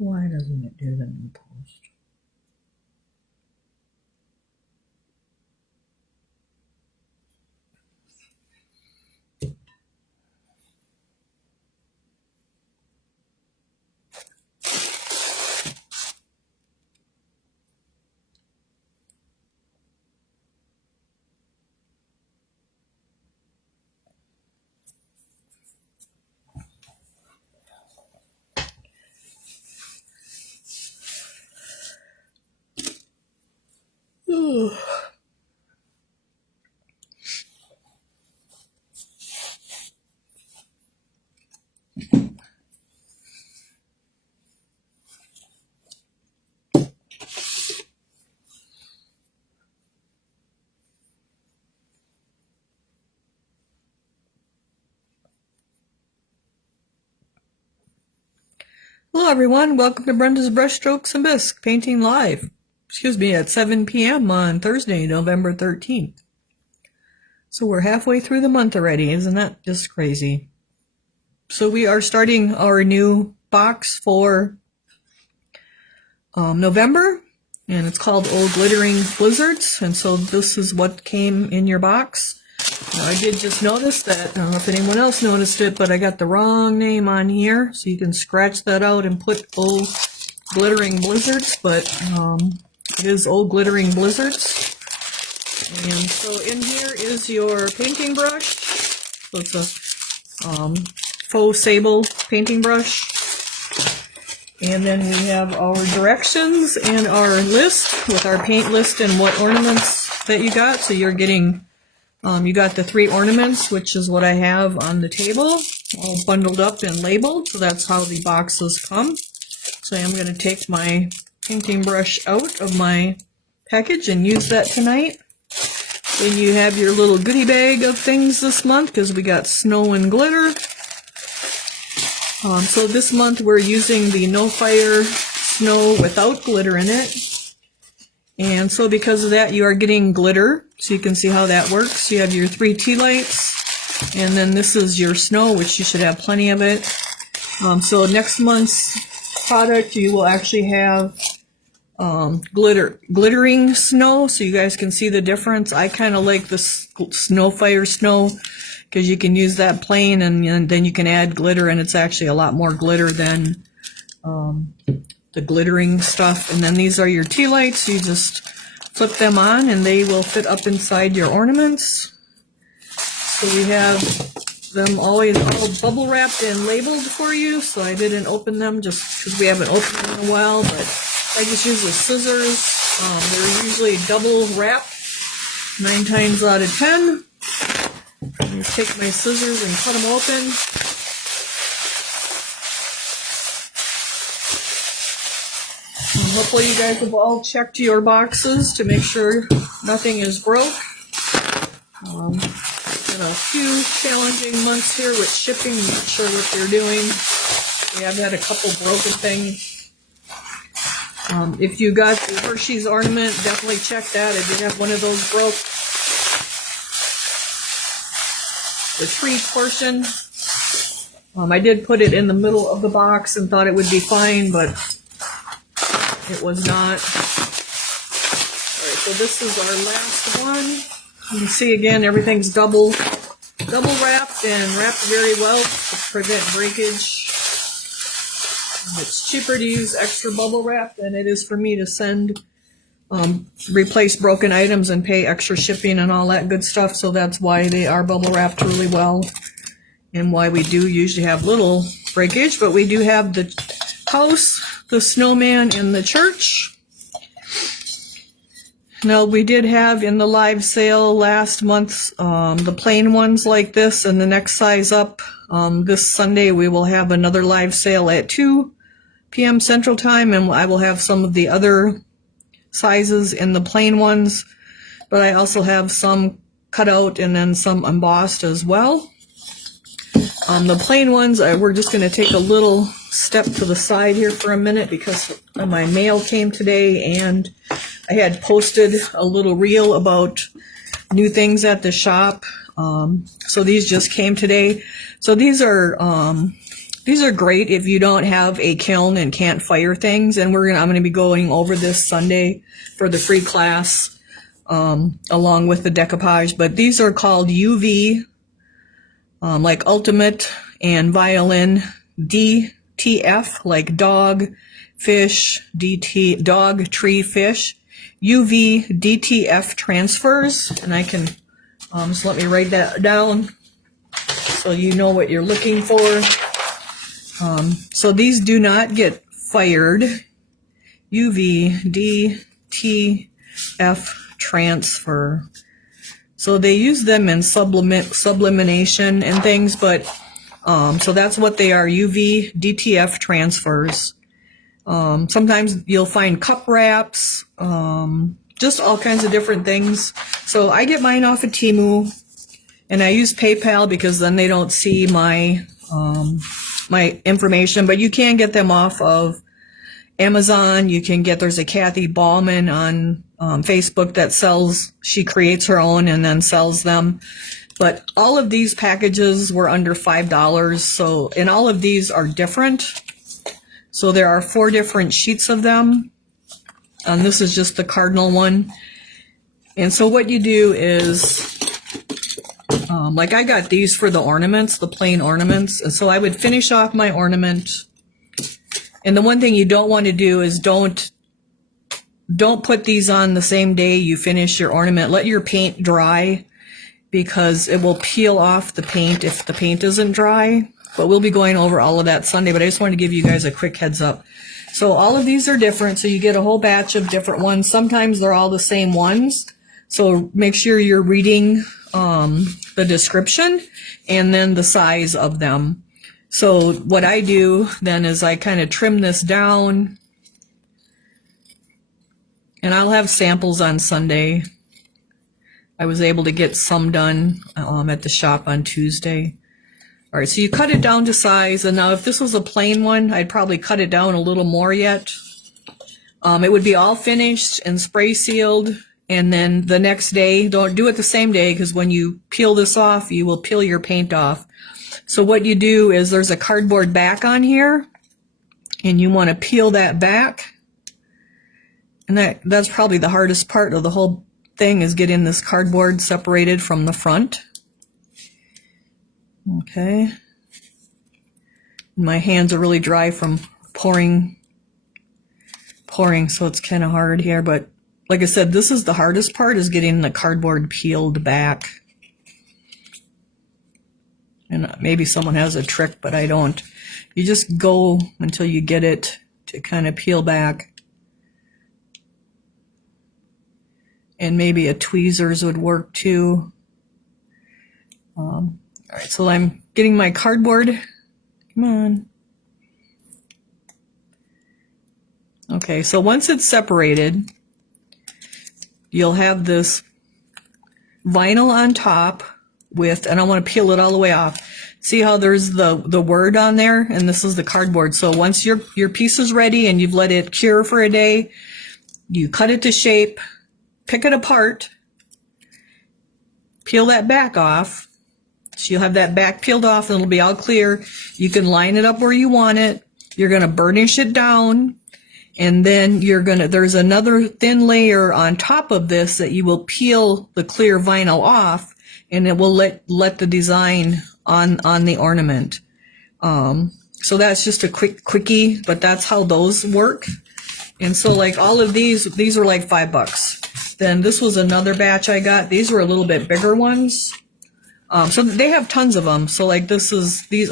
Why doesn't it do the new post? Ugh. Hello everyone, welcome to Brenda's Brushstrokes and Bisque Painting Live. Excuse me, at 7 p.m. on Thursday, November 13th. So we're halfway through the month already, isn't that just crazy? So we are starting our new box for November, and it's called Old Glittering Blizzards, and so this is what came in your box. Now, I did just notice that, I don't know if anyone else noticed it, but I got the wrong name on here, so you can scratch that out and put Old Glittering Blizzards, but it is Old Glittering Blizzards. And so in here is your painting brush. So it's a faux sable painting brush. And then we have our directions and our list with our paint list and what ornaments that you got. So you're getting you got the 3 ornaments, which is what I have on the table, all bundled up and labeled. So that's how the boxes come. So I'm going to take my painting brush out of my package and use that tonight. Then you have your little goodie bag of things this month because we got snow and glitter. So this month we're using the No Fire Snow without glitter in it. And so because of that, you are getting glitter. So you can see how that works. You have your 3 tea lights, and then this is your snow, which you should have plenty of it. So next month's product, you will actually have glittering snow, so you guys can see the difference. I kind of like the No Fire Snow because you can use that plain, and then you can add glitter, and it's actually a lot more glitter than the glittering stuff. And then these are your tea lights. You just flip them on and they will fit up inside your ornaments. So we have them always all bubble wrapped and labeled for you. So I didn't open them just because we haven't opened them in a while, but I just use the scissors. They're usually double wrapped 9 times out of 10. I'm going to take my scissors and cut them open. Hopefully you guys have all checked your boxes to make sure nothing is broke. Been a few challenging months here with shipping. I'm not sure what they're doing. We have had a couple broken things. If you got the Hershey's ornament, definitely check that. I did have one of those broke. The tree portion, I did put it in the middle of the box and thought it would be fine, but it was not. Alright, so this is our last one. You can see again, everything's double wrapped and wrapped very well to prevent breakage. It's cheaper to use extra bubble wrap than it is for me to send, replace broken items and pay extra shipping and all that good stuff. So that's why they are bubble wrapped really well and why we do usually have little breakage. But we do have the house, the snowman, and the church. Now we did have in the live sale last month the plain ones like this and the next size up. This Sunday we will have another live sale at 2 p.m. Central Time, and I will have some of the other sizes in the plain ones, but I also have some cut out and then some embossed as well. The plain ones, we're just going to take a little step to the side here for a minute because my mail came today and I had posted a little reel about new things at the shop. So these just came today. So these are These are great if you don't have a kiln and can't fire things. And I'm gonna be going over this Sunday for the free class, along with the decoupage. But these are called UV, like Ultimate and Violin, DTF, like dog, fish, DT, dog, tree, fish, UV, DTF transfers. And I can, just let me write that down so you know what you're looking for. So these do not get fired. UV, DTF transfer. So they use them in sublimation and things, but so that's what they are, UV DTF transfers. Sometimes you'll find cup wraps, just all kinds of different things. So I get mine off of Temu, and I use PayPal because then they don't see my my information, but you can get them off of Amazon. You can get, there's a Kathy Ballman on Facebook that sells, she creates her own and then sells them. But all of these packages were under $5. So, and all of these are different. So there are 4 different sheets of them. And this is just the cardinal one. And so what you do is, like I got these for the ornaments, the plain ornaments. And so I would finish off my ornament. And the one thing you don't want to do is don't put these on the same day you finish your ornament. Let your paint dry, because it will peel off the paint if the paint isn't dry. But we'll be going over all of that Sunday, but I just wanted to give you guys a quick heads up. So all of these are different, so you get a whole batch of different ones. Sometimes they're all the same ones. So make sure you're reading the description and then the size of them. So what I do then is I kind of trim this down, and I'll have samples on Sunday. I was able to get some done at the shop on Tuesday. All right, so you cut it down to size, and now if this was a plain one, I'd probably cut it down a little more yet. It would be all finished and spray sealed, and then the next day, don't do it the same day, because when you peel this off, you will peel your paint off. So what you do is there's a cardboard back on here, and you want to peel that back. And that's probably the hardest part of the whole thing, is getting this cardboard separated from the front. Okay. My hands are really dry from pouring, so it's kind of hard here. But like I said, this is the hardest part, is getting the cardboard peeled back. And maybe someone has a trick, but I don't. You just go until you get it to kind of peel back. And maybe a tweezers would work too. All right, so I'm getting my cardboard. Come on. Okay, so once it's separated, you'll have this vinyl on top with, and I want to peel it all the way off. See how there's the word on there? And this is the cardboard. So once your piece is ready and you've let it cure for a day, you cut it to shape, pick it apart, peel that back off. So you'll have that back peeled off and it'll be all clear. You can line it up where you want it. You're going to burnish it down. And then there's another thin layer on top of this that you will peel the clear vinyl off, and it will let the design on the ornament. So that's just a quickie, but that's how those work. And so like all of these are like $5. Then this was another batch I got. These were a little bit bigger ones. So they have tons of them. So like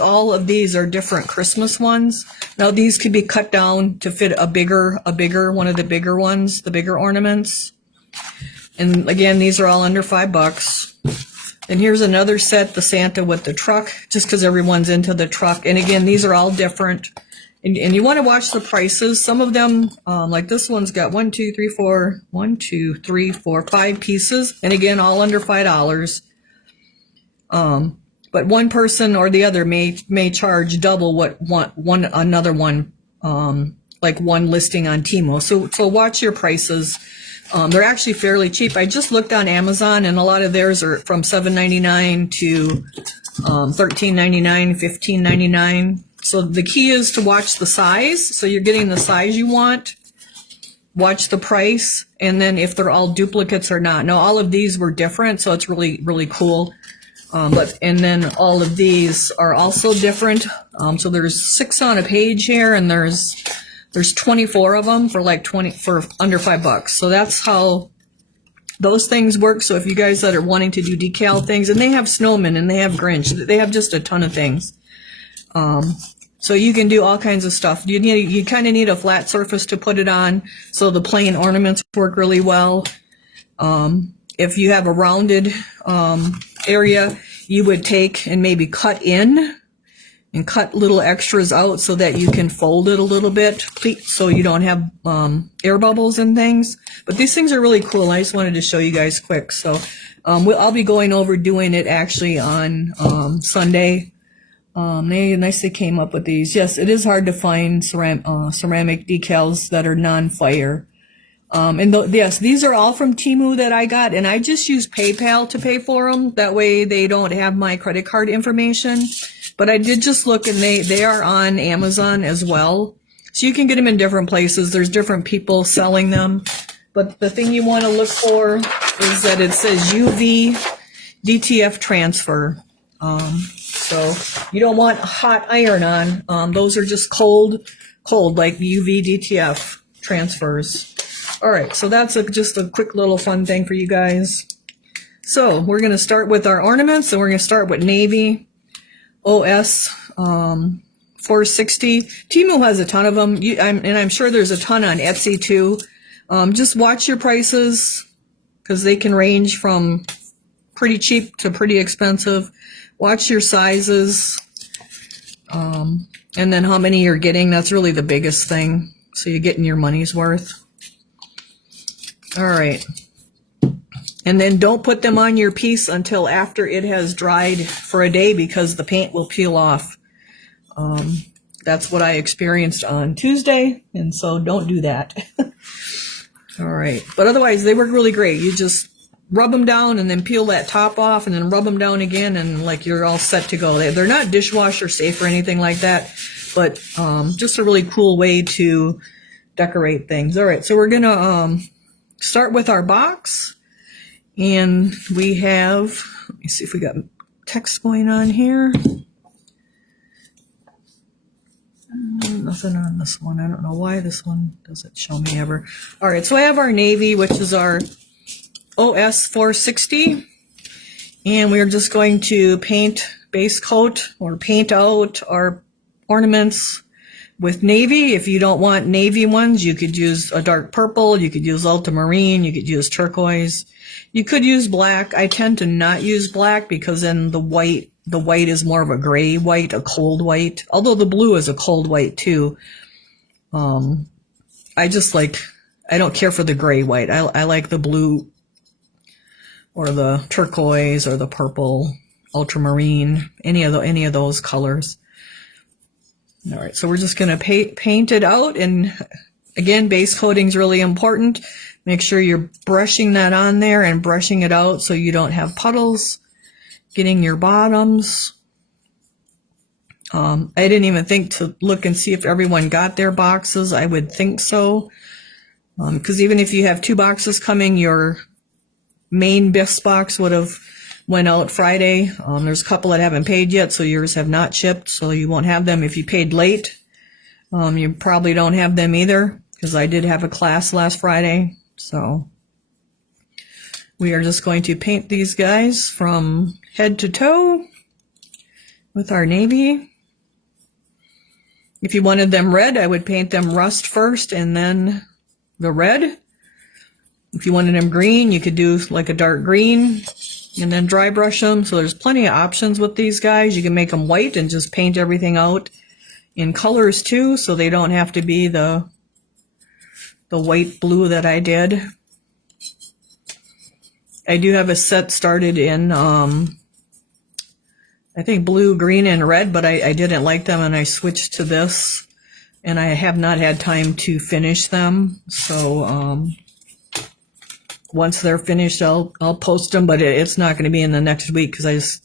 all of these are different Christmas ones. Now these could be cut down to fit a bigger one of the bigger ones, the bigger ornaments. And again, these are all under $5. And here's another set, the Santa with the truck, just because everyone's into the truck. And again, these are all different. And you want to watch the prices. Some of them, like this one's got 5 pieces. And again, all under $5. But one person or the other may charge double what another one, like one listing on Temu. So watch your prices. They're actually fairly cheap. I just looked on Amazon, and a lot of theirs are from $7.99 to $13.99, $15.99. So the key is to watch the size. So you're getting the size you want. Watch the price, and then if they're all duplicates or not. Now, all of these were different, so it's really, really cool. And then all of these are also different. So there's 6 on a page here, and there's 24 of them for like for under $5. So that's how those things work. So if you guys that are wanting to do decal things, and they have snowmen and they have Grinch, they have just a ton of things. So you can do all kinds of stuff. You kind of need a flat surface to put it on. So the plain ornaments work really well. If you have a rounded area, you would take and maybe cut in and cut little extras out so that you can fold it a little bit, so you don't have air bubbles and things. But these things are really cool. I just wanted to show you guys quick. So I'll be going over doing it actually on Sunday. They nicely came up with these. Yes, it is hard to find ceramic decals that are non-fire. Yes, these are all from Temu that I got, and I just use PayPal to pay for them. That way they don't have my credit card information. But I did just look, and they are on Amazon as well. So you can get them in different places. There's different people selling them. But the thing you want to look for is that it says UV DTF transfer. So you don't want hot iron on. Those are just cold, like UV DTF transfers. All right, so that's just a quick little fun thing for you guys. So we're going to start with our ornaments, and we're going to start with navy. OS 460. Temu has a ton of them, and I'm sure there's a ton on Etsy too. Just watch your prices, because they can range from pretty cheap to pretty expensive. Watch your sizes, and then how many you're getting. That's really the biggest thing, so you're getting your money's worth. All right. And then don't put them on your piece until after it has dried for a day, because the paint will peel off. That's what I experienced on Tuesday, and so don't do that. All right. But otherwise, they work really great. You just rub them down and then peel that top off and then rub them down again, and like you're all set to go. They're not dishwasher safe or anything like that, but just a really cool way to decorate things. All right. So we're going to start with our box. And we have, let me see if we got text going on here. Nothing on this one. I don't know why this one doesn't show me ever. All right, so I have our navy, which is our OS 460. And we're just going to paint base coat or paint out our ornaments with navy. If you don't want navy ones, you could use a dark purple, you could use ultramarine, you could use turquoise. You could use black. I tend to not use black, because then the white is more of a gray white, a cold white. Although the blue is a cold white too. I don't care for the gray white. I like the blue or the turquoise or the purple, ultramarine, any of those colors. All right, so we're just going to paint it out, and again, base coating is really important. Make sure you're brushing that on there and brushing it out so you don't have puddles. Getting your bottoms. I didn't even think to look and see if everyone got their boxes. I would think so, because even if you have 2 boxes coming, your main BIFs box would have went out Friday. There's a couple that haven't paid yet, so yours have not shipped, so you won't have them. If you paid late, you probably don't have them either, because I did have a class last Friday. So we are just going to paint these guys from head to toe with our navy. If you wanted them red, I would paint them rust first and then the red. If you wanted them green, you could do like a dark green and then dry brush them. So there's plenty of options with these guys. You can make them white and just paint everything out in colors too, so they don't have to be the white blue that I did. I do have a set started in, I think blue, green, and red, but I didn't like them, and I switched to this, and I have not had time to finish them. So once they're finished, I'll post them, but it's not going to be in the next week, because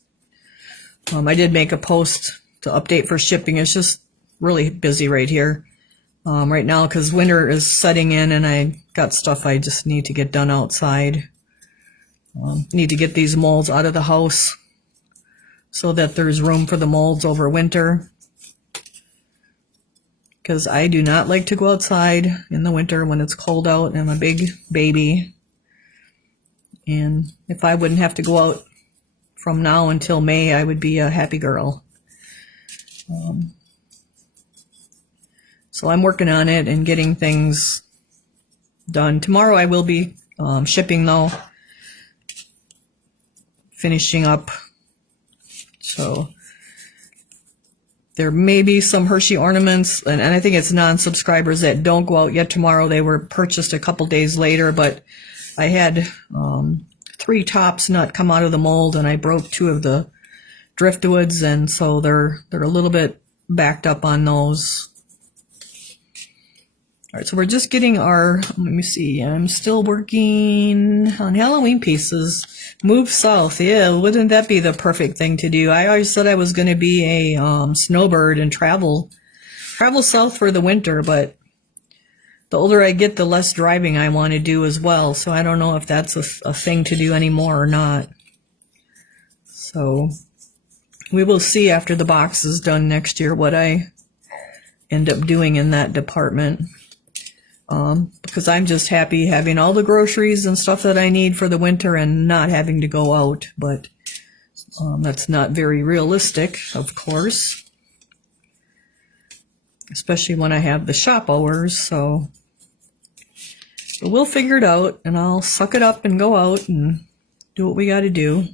I did make a post to update for shipping. It's just really busy right here right now because winter is setting in and I got stuff I just need to get done outside. Need to get these molds out of the house so that there's room for the molds over winter. Because I do not like to go outside in the winter when it's cold out and I'm a big baby. And if I wouldn't have to go out from now until May, I would be a happy girl. So I'm working on it and getting things done. Tomorrow I will be shipping though. Finishing up. So there may be some Hershey ornaments, and I think it's non-subscribers that don't go out yet tomorrow. They were purchased a couple days later, but I had 3 tops not come out of the mold, and I broke 2 of the driftwoods, and so they're a little bit backed up on those. All right, so we're just getting our, let me see, I'm still working on Halloween pieces. Move south, yeah, wouldn't that be the perfect thing to do? I always said I was going to be a snowbird and travel south for the winter, but the older I get, the less driving I want to do as well. So I don't know if that's a thing to do anymore or not. So we will see after the box is done next year what I end up doing in that department. Because I'm just happy having all the groceries and stuff that I need for the winter and not having to go out. But that's not very realistic, of course. Especially when I have the shop hours, so we'll figure it out, and I'll suck it up and go out and do what we got to do.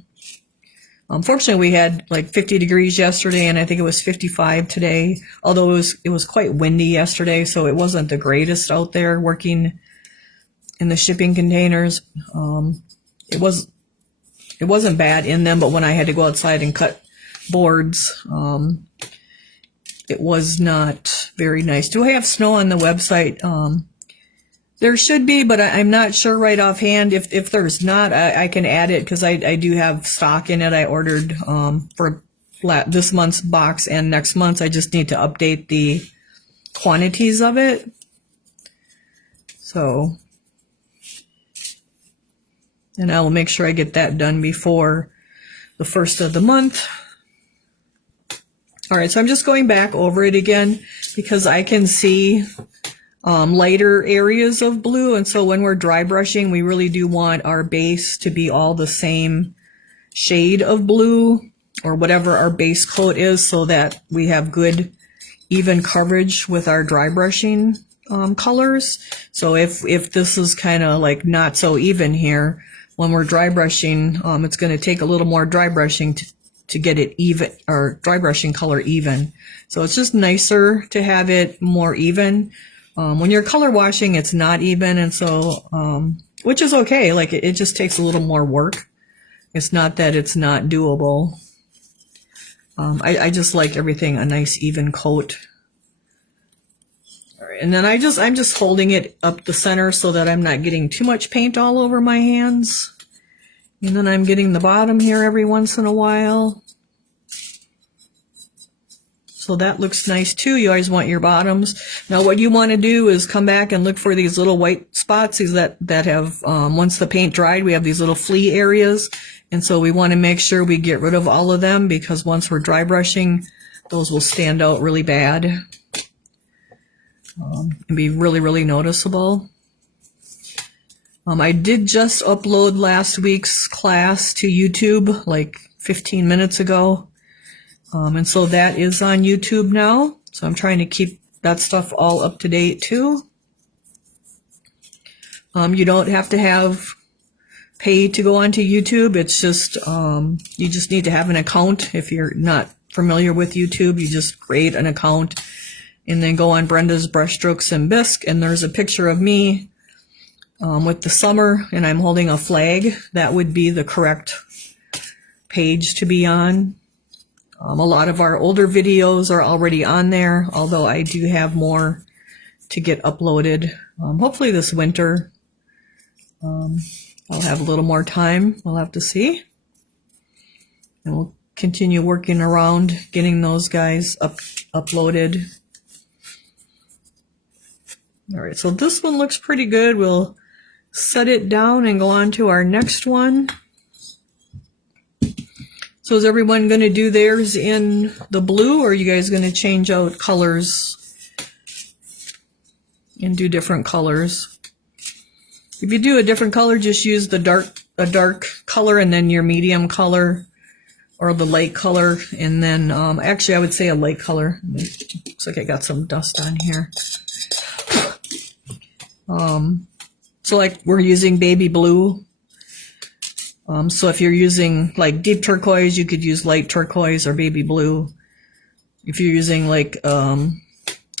Unfortunately, we had like 50 degrees yesterday, and I think it was 55 today, although it was quite windy yesterday, so it wasn't the greatest out there working in the shipping containers. It wasn't bad in them, but when I had to go outside and cut boards, it was not very nice. Do I have snow on the website? There should be, but I'm not sure right offhand. If there's not, I can add it because I do have stock in it. I ordered for this month's box and next month's. I just need to update the quantities of it. So, and I will make sure I get that done before the first of the month. All right, so I'm just going back over it again because I can see lighter areas of blue, and so when we're dry brushing, we really do want our base to be all the same shade of blue or whatever our base coat is, so that we have good even coverage with our dry brushing colors. So if this is kind of like not so even here, when we're dry brushing, it's going to take a little more dry brushing to get it even, or dry brushing color even. So it's just nicer to have it more even. When you're color washing, it's not even, and so, which is okay, like it just takes a little more work. It's not that it's not doable. I just like everything a nice even coat. All right, and then I'm just holding it up the center so that I'm not getting too much paint all over my hands. And then I'm getting the bottom here every once in a while. So that looks nice too. You always want your bottoms. Now what you want to do is come back and look for these little white spots, these that have, once the paint dried, we have these little flea areas. And so we want to make sure we get rid of all of them, because once we're dry brushing, those will stand out really bad and be really, really noticeable. I did just upload last week's class to YouTube like 15 minutes ago. And so that is on YouTube now. So I'm trying to keep that stuff all up to date too. You don't have to have pay to go onto YouTube. It's just, you just need to have an account. If you're not familiar with YouTube, you just create an account and then go on Brenda's Brushstrokes and Bisque. And there's a picture of me with the summer, and I'm holding a flag. That would be the correct page to be on. A lot of our older videos are already on there, although I do have more to get uploaded. Hopefully this winter, I'll have a little more time. We'll have to see. And we'll continue working around getting those guys uploaded. All right, so this one looks pretty good. We'll set it down and go on to our next one. So is everyone going to do theirs in the blue, or are you guys going to change out colors and do different colors? If you do a different color, just use a dark color and then your medium color or the light color, and then actually I would say a light color. Looks like I got some dust on here. So like we're using baby blue. So if you're using like deep turquoise, you could use light turquoise or baby blue. If you're using like a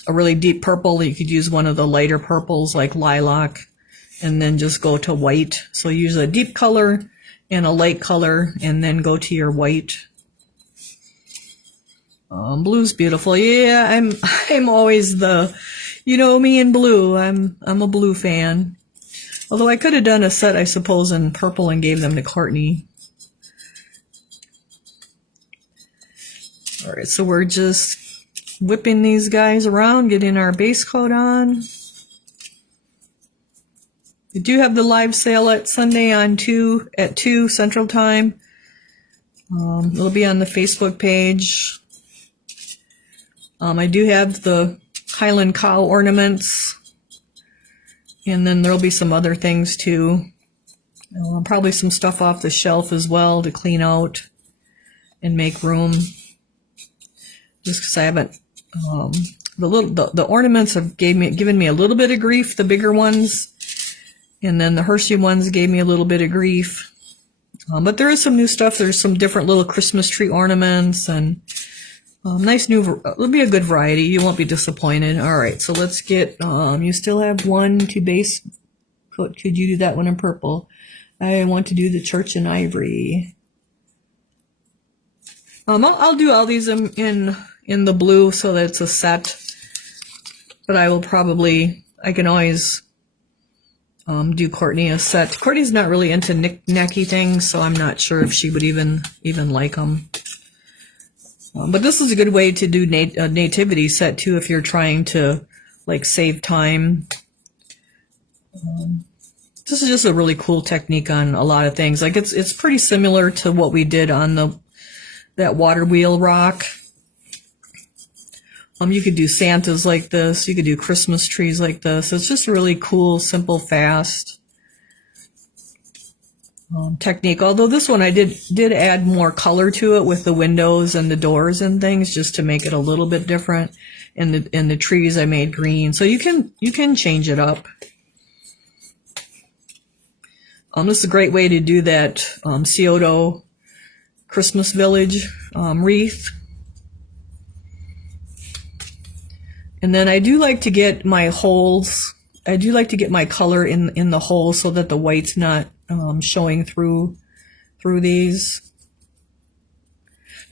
really deep purple, you could use one of the lighter purples like lilac, and then just go to white. So use a deep color and a light color, and then go to your white. Blue's beautiful. Yeah, I'm always the, you know me in blue. I'm a blue fan. Although I could have done a set, I suppose, in purple and gave them to Courtney. All right, so we're just whipping these guys around, getting our base coat on. We do have the live sale at Sunday at 2 Central Time. It'll be on the Facebook page. I do have the Highland Cow ornaments. And then there'll be some other things too. Probably some stuff off the shelf as well to clean out and make room. Just because I haven't, the ornaments have given me a little bit of grief, the bigger ones, and then the Hershey ones gave me a little bit of grief. But there is some new stuff. There's some different little Christmas tree ornaments and nice new, it'll be a good variety. You won't be disappointed. All right, so let's get, you still have one to base coat. Could you do that one in purple? I want to do the church in ivory. I'll do all these in the blue so that it's a set. But I can always do Courtney a set. Courtney's not really into necky things, so I'm not sure if she would even like them. But this is a good way to do a nativity set too if you're trying to like save time. This is just a really cool technique on a lot of things. Like it's pretty similar to what we did on that water wheel rock. You could do Santas like this. You could do Christmas trees like this. It's just really cool, simple, fast technique. Although this one I did add more color to it with the windows and the doors and things just to make it a little bit different. And the trees I made green. So you can change it up. This is a great way to do that Scioto Christmas Village wreath. And then I do like to get my holes. I do like to get my color in the holes so that the white's not showing through these.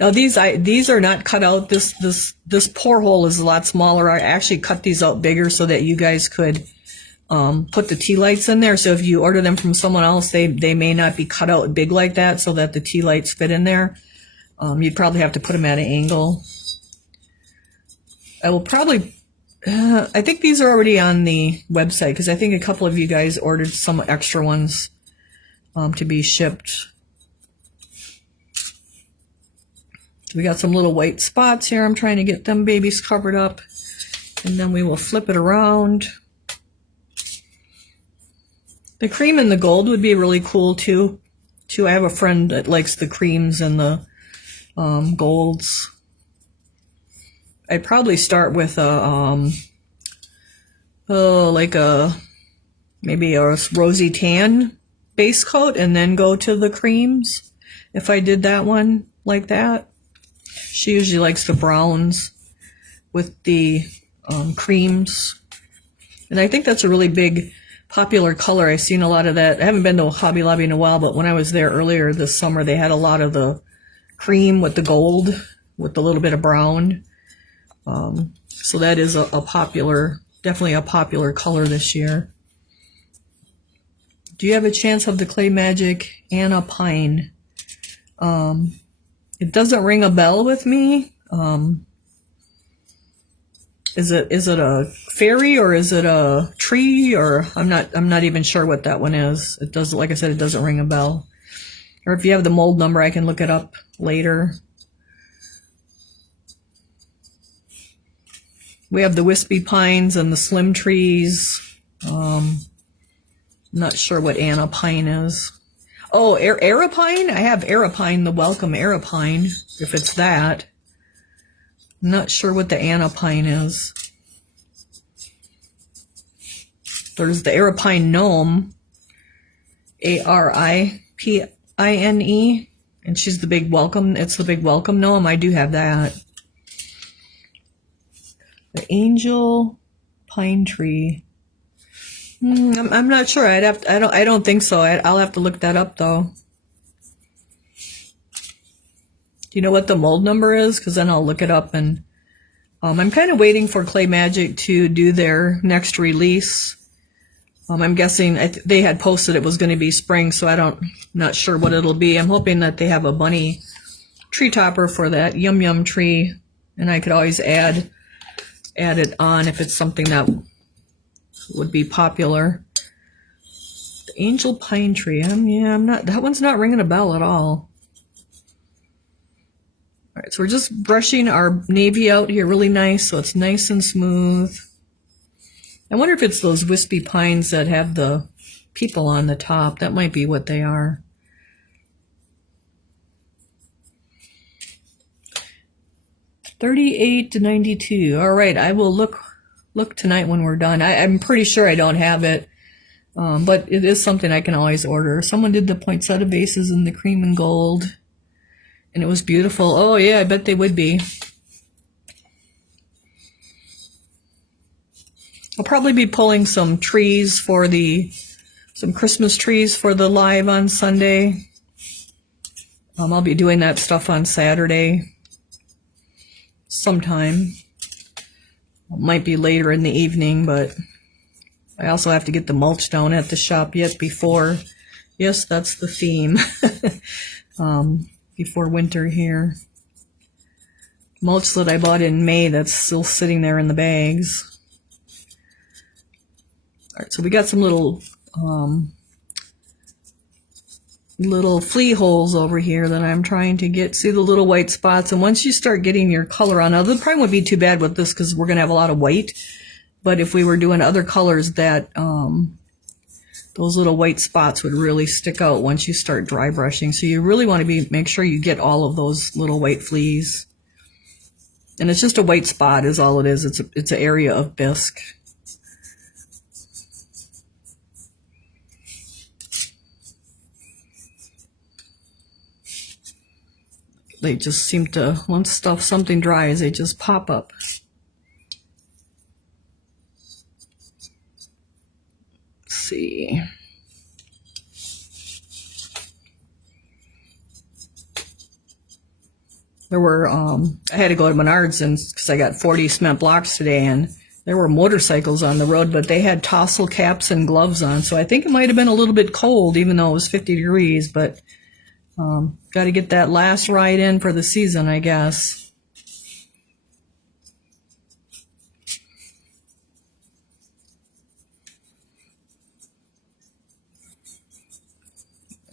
Now these are not cut out. This pour hole is a lot smaller. I actually cut these out bigger so that you guys could put the tea lights in there. So if you order them from someone else, they may not be cut out big like that so that the tea lights fit in there. You'd probably have to put them at an angle. I will probably, I think these are already on the website because I think a couple of you guys ordered some extra ones to be shipped. So we got some little white spots here. I'm trying to get them babies covered up. And then we will flip it around. The cream and the gold would be really cool too. I have a friend that likes the creams and the golds. I'd probably start with maybe a rosy tan base coat and then go to the creams. If I did that one like that. She usually likes the browns with the creams. And I think that's a really big popular color. I've seen a lot of that. I haven't been to Hobby Lobby in a while, but when I was there earlier this summer, they had a lot of the cream with the gold with a little bit of brown. So that is a popular, definitely a popular color this year. Do you have a chance of the Clay Magic Anna Pine? It doesn't ring a bell with me. Is it a fairy or is it a tree, or I'm not even sure what that one is. It does, like I said, it doesn't ring a bell. Or if you have the mold number, I can look it up later. We have the wispy pines and the slim trees. Not sure what Anna pine is. Oh, Arapine? I have Arapine, the welcome Arapine, if it's that. I'm not sure what the Anna pine is. There's the Arapine gnome, Aripine, and she's the big welcome. It's the big welcome gnome. I do have that. The angel pine tree. I'm not sure. I don't think so. I'll have to look that up though. Do you know what the mold number is? Because then I'll look it up. And I'm kind of waiting for Clay Magic to do their next release. I'm guessing they had posted it was going to be spring, so not sure what it'll be. I'm hoping that they have a bunny tree topper for that Yum Yum tree, and I could always add it on if it's something that would be popular. The angel pine tree. I'm not. That one's not ringing a bell at all. All right, so we're just brushing our navy out here really nice, so it's nice and smooth. I wonder if it's those wispy pines that have the people on the top. That might be what they are. $38 to $92. All right, I will look tonight when we're done. I'm pretty sure I don't have it, but it is something I can always order. Someone did the poinsettia vases in the cream and gold, and it was beautiful. Oh yeah, I bet they would be. I'll probably be pulling some trees for some Christmas trees for the live on Sunday. I'll be doing that stuff on Saturday sometime. It might be later in the evening, but I also have to get the mulch down at the shop yet before. Yes, that's the theme. Before winter here. Mulch that I bought in May that's still sitting there in the bags. All right, so we got some little flea holes over here that I'm trying to get. See the little white spots? And once you start getting your color on, now the prime would be too bad with this because we're going to have a lot of white. But if we were doing other colors, that those little white spots would really stick out once you start dry brushing. So you really want to make sure you get all of those little white fleas. And it's just a white spot is all it is. It's an area of bisque. They just seem to, once something dries, they just pop up. Let's see. There were, I had to go to Menards because I got 40 cement blocks today, and there were motorcycles on the road, but they had tassel caps and gloves on. So I think it might have been a little bit cold, even though it was 50 degrees, but got to get that last ride in for the season, I guess.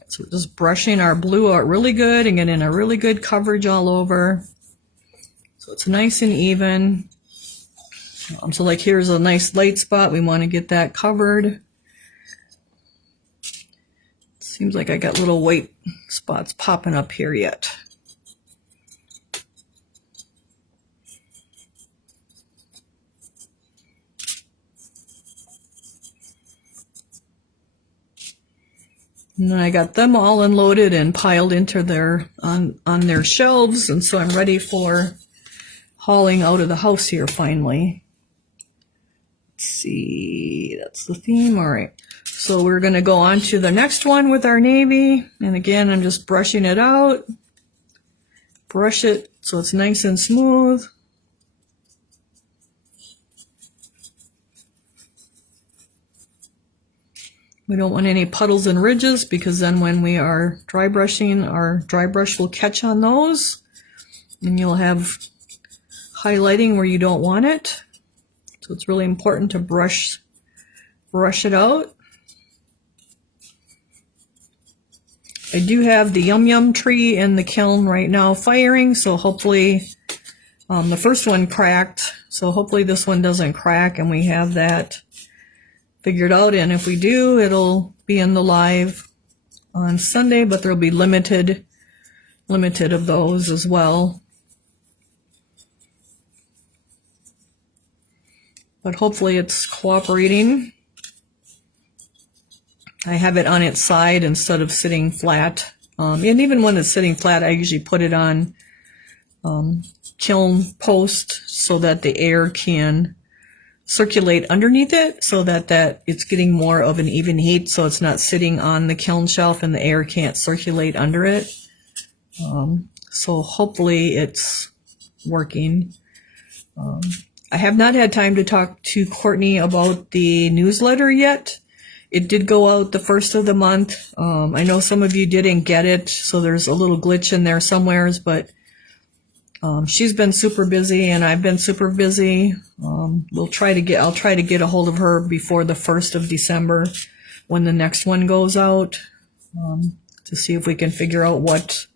So we're just brushing our blue out really good and getting a really good coverage all over. So it's nice and even. So like here's a nice light spot. We want to get that covered. Seems like I got little white spots popping up here yet. And then I got them all unloaded and piled into on their shelves, and so I'm ready for hauling out of the house here finally. Let's see, that's the theme. All right. So we're going to go on to the next one with our navy. And again, I'm just brushing it out. Brush it so it's nice and smooth. We don't want any puddles and ridges because then when we are dry brushing, our dry brush will catch on those. And you'll have highlighting where you don't want it. So it's really important to brush it out. I do have the Yum Yum tree in the kiln right now firing, so hopefully the first one cracked, so hopefully this one doesn't crack and we have that figured out. And if we do, it'll be in the live on Sunday, but there'll be limited of those as well. But hopefully it's cooperating. I have it on its side instead of sitting flat. And even when it's sitting flat, I usually put it on kiln post so that the air can circulate underneath it, so that it's getting more of an even heat, so it's not sitting on the kiln shelf and the air can't circulate under it. So hopefully it's working. I have not had time to talk to Courtney about the newsletter yet. It did go out the first of the month. I know some of you didn't get it, so there's a little glitch in there somewheres, but she's been super busy and I've been super busy. I'll try to get a hold of her before the 1st of December when the next one goes out, to see if we can figure out what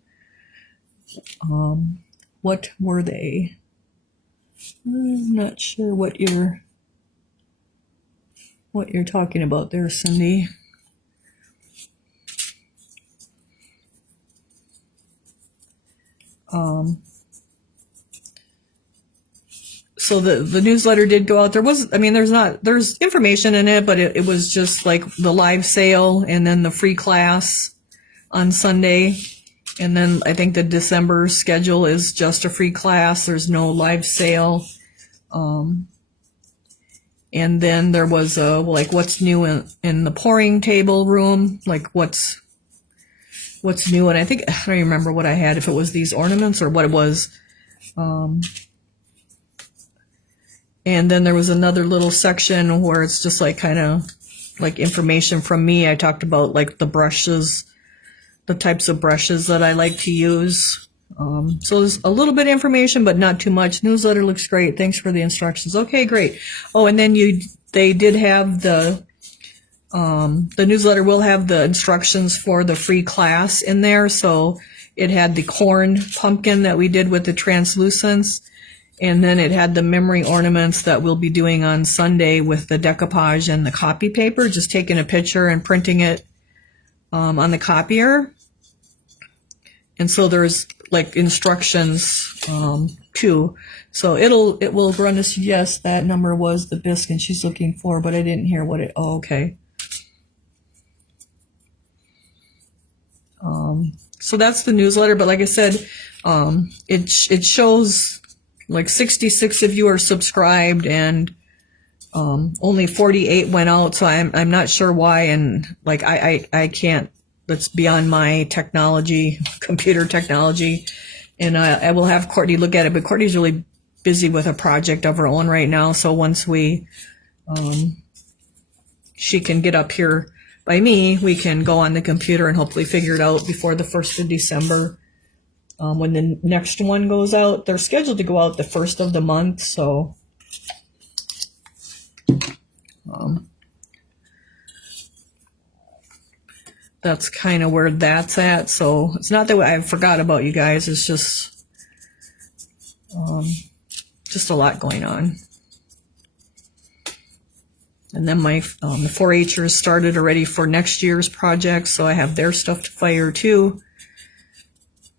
were they. I'm not sure what you're talking about there, Cindy. So the newsletter did go out. There's information in it, but it was just like the live sale and then the free class on Sunday. And then I think the December schedule is just a free class. There's no live sale. And then there was like what's new in the pouring table room, like what's new. And I don't remember what I had, if it was these ornaments or what it was. And then there was another little section where it's just like kind of like information from me. I talked about like the brushes, the types of brushes that I like to use. So there's a little bit of information, but not too much. Newsletter looks great. Thanks for the instructions. Okay, great. Oh, and then they did have the newsletter will have the instructions for the free class in there. So it had the corn pumpkin that we did with the translucents. And then it had the memory ornaments that we'll be doing on Sunday with the decoupage and the copy paper, just taking a picture and printing it on the copier. And so there's like instructions too. So it will run us. Yes, that number was the biscuit she's looking for, but I didn't hear what it. Oh, okay. So that's the newsletter. But like I said, it shows like 66 of you are subscribed and only 48 went out. So I'm not sure why. And like I can't. That's beyond my technology, computer technology. And I will have Courtney look at it, but Courtney's really busy with a project of her own right now. So once she can get up here by me, we can go on the computer and hopefully figure it out before the 1st of December. When the next one goes out, they're scheduled to go out the 1st of the month. So, that's kind of where that's at. So it's not that I forgot about you guys. It's just a lot going on. And then my the 4-Hers started already for next year's project, so I have their stuff to fire too.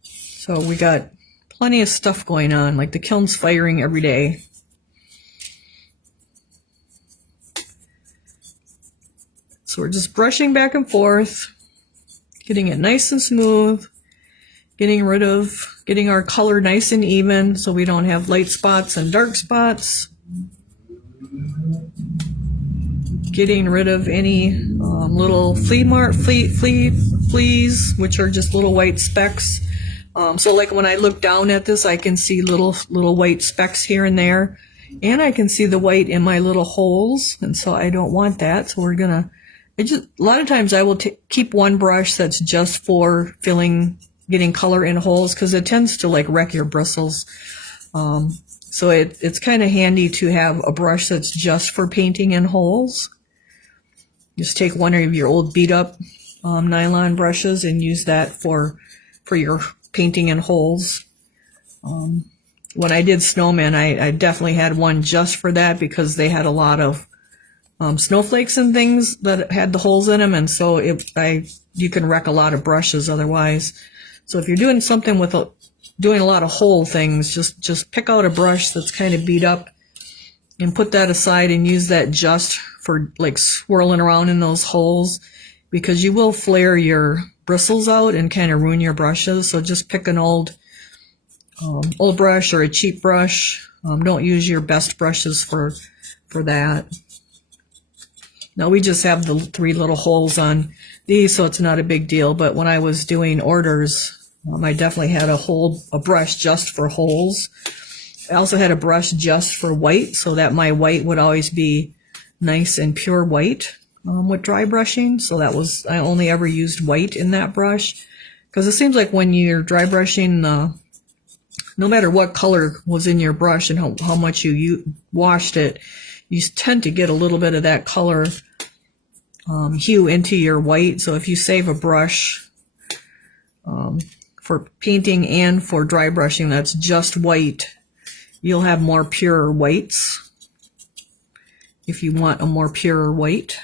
So we got plenty of stuff going on, like the kiln's firing every day. So we're just brushing back and forth, getting it nice and smooth, getting our color nice and even so we don't have light spots and dark spots. Getting rid of any little fleas, which are just little white specks. So like when I look down at this, I can see little white specks here and there, and I can see the white in my little holes, and so I don't want that. So we're gonna. A lot of times I will keep one brush that's just for getting color in holes, because it tends to like wreck your bristles. So it's kind of handy to have a brush that's just for painting in holes. Just take one of your old beat up nylon brushes and use that for your painting in holes. When I did snowmen, I definitely had one just for that because they had a lot of snowflakes and things that had the holes in them, and so you can wreck a lot of brushes otherwise. So if you're doing something with doing a lot of hole things, just pick out a brush that's kind of beat up and put that aside and use that just for like swirling around in those holes, because you will flare your bristles out and kind of ruin your brushes. So just pick an old brush or a cheap brush. Don't use your best brushes for that. Now we just have the 3 little holes on these, so it's not a big deal. But when I was doing orders, I definitely had a brush just for holes. I also had a brush just for white, so that my white would always be nice and pure white with dry brushing. So I only ever used white in that brush, because it seems like when you're dry brushing, no matter what color was in your brush and how much you washed it, you tend to get a little bit of that color hue into your white. So if you save a brush for painting and for dry brushing that's just white, you'll have more pure whites if you want a more pure white.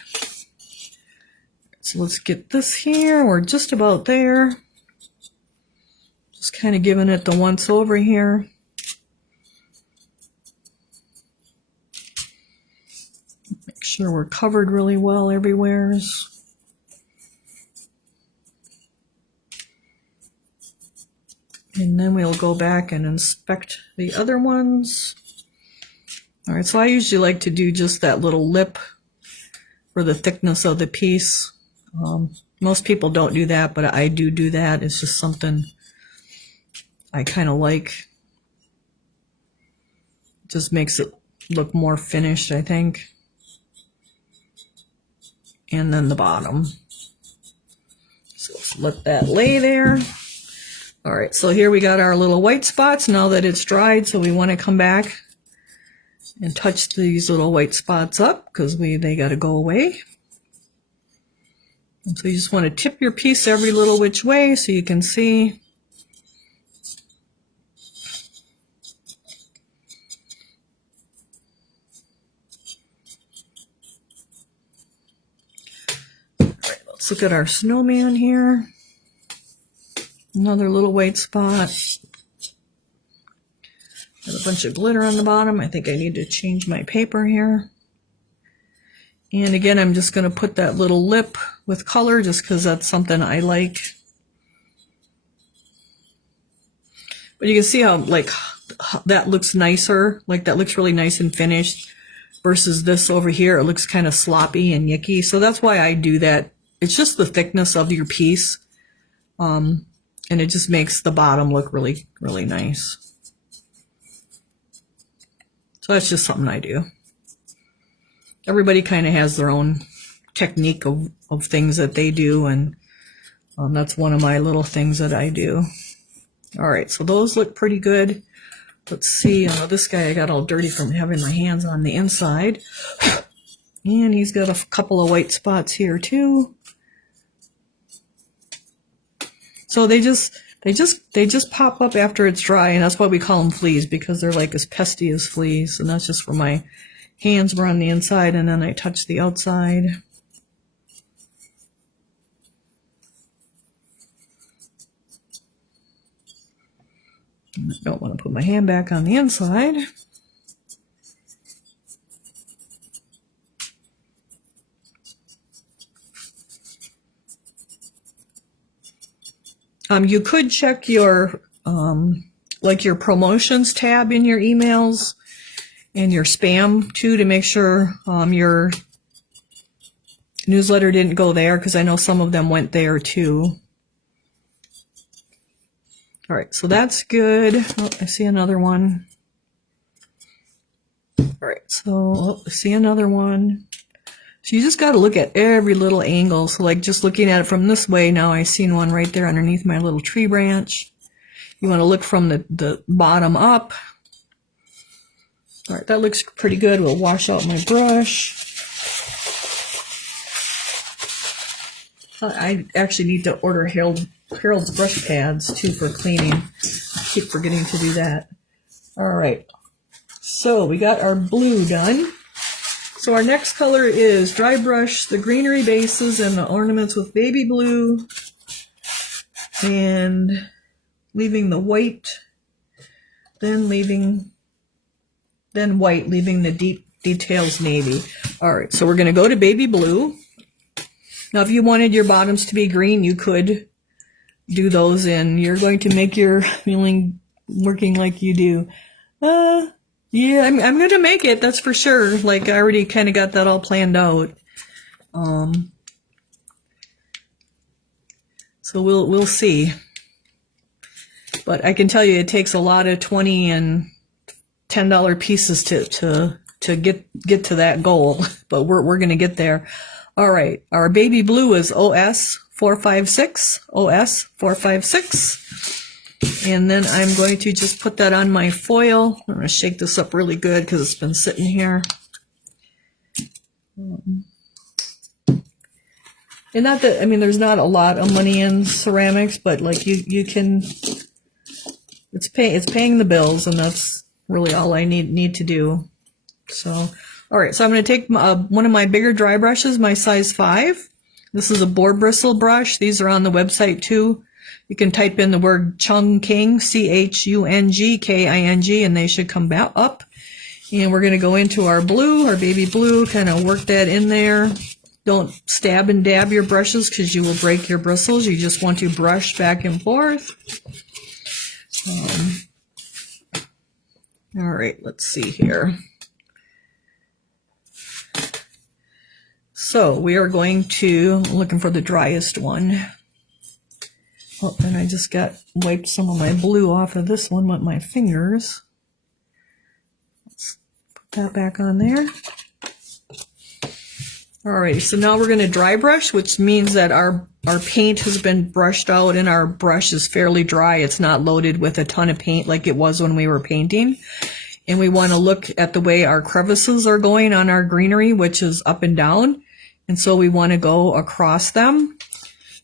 So let's get this here. We're just about there. Just kind of giving it the once over here. Make sure we're covered really well everywhere. And then we'll go back and inspect the other ones. All right, so I usually like to do just that little lip for the thickness of the piece. Most people don't do that, but I do that. It's just something I kind of like. Just makes it look more finished, I think. And then the bottom. So let's let that lay there. All right, so here we got our little white spots now that it's dried, so we want to come back and touch these little white spots up because they got to go away. And so you just want to tip your piece every little which way so you can see. All right, let's look at our snowman here. Another little white spot. Got a bunch of glitter on the bottom. I think I need to change my paper here. And again, I'm just going to put that little lip with color just because that's something I like. But you can see how that looks nicer. Like that looks really nice and finished versus this over here. It looks kind of sloppy and yucky. So that's why I do that. It's just the thickness of your piece. And it just makes the bottom look really, really nice. So that's just something I do. Everybody kind of has their own technique of things that they do, and that's one of my little things that I do. All right, so those look pretty good. Let's see, this guy I got all dirty from having my hands on the inside. And he's got a couple of white spots here too. So they just pop up after it's dry, and that's why we call them fleas, because they're like as pesty as fleas. And that's just where my hands were on the inside, and then I touch the outside. And I don't want to put my hand back on the inside. You could check your your promotions tab in your emails and your spam too to make sure your newsletter didn't go there, because I know some of them went there too. All right, so that's good. Oh, I see another one. All right, so I see another one. So you just got to look at every little angle. So like just looking at it from this way, now I seen one right there underneath my little tree branch. You want to look from the bottom up. All right, that looks pretty good. We'll wash out my brush. I actually need to order Harold's brush pads too for cleaning. I keep forgetting to do that. All right, so we got our blue done. So our next color is dry brush the greenery bases and the ornaments with baby blue, and leaving the white, then white, leaving the deep details navy. All right, so we're going to go to baby blue. Now, if you wanted your bottoms to be green, you could do those, and you're going to make your feeling working like you do. Yeah, I'm going to make it, that's for sure. Like, I already kind of got that all planned out. So we'll see. But I can tell you it takes a lot of $20 and $10 pieces to get to that goal. But we're going to get there. All right, our baby blue is OS 456, OS 456. And then I'm going to just put that on my foil. I'm going to shake this up really good because it's been sitting here. And not that, I mean, there's not a lot of money in ceramics, but like you can, it's paying the bills, and that's really all I need to do. So, all right, so I'm going to take one of my bigger dry brushes, my size 5. This is a boar bristle brush. These are on the website too. You can type in the word Chungking, Chungking, and they should come back up. And we're going to go into our blue, our baby blue, kind of work that in there. Don't stab and dab your brushes because you will break your bristles. You just want to brush back and forth. All right, let's see here. So we are going to, looking for the driest one. Oh, and I just wiped some of my blue off of this one with my fingers. Let's put that back on there. Alright, so now we're going to dry brush, which means that our paint has been brushed out and our brush is fairly dry. It's not loaded with a ton of paint like it was when we were painting. And we want to look at the way our crevices are going on our greenery, which is up and down. And so we want to go across them.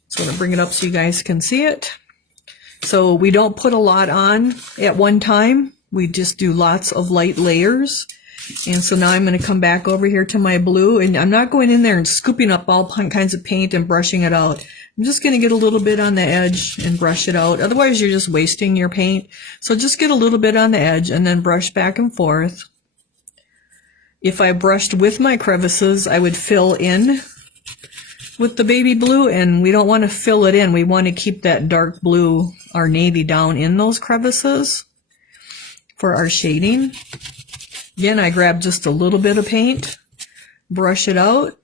So I'm going to bring it up so you guys can see it. So we don't put a lot on at one time. We just do lots of light layers. And so now I'm going to come back over here to my blue, and I'm not going in there and scooping up all kinds of paint and brushing it out. I'm just going to get a little bit on the edge and brush it out. Otherwise, you're just wasting your paint. So just get a little bit on the edge and then brush back and forth. If I brushed with my crevices, I would fill in with the baby blue, and we don't want to fill it in. We want to keep that dark blue, our navy, down in those crevices for our shading. Again, I grab just a little bit of paint, brush it out.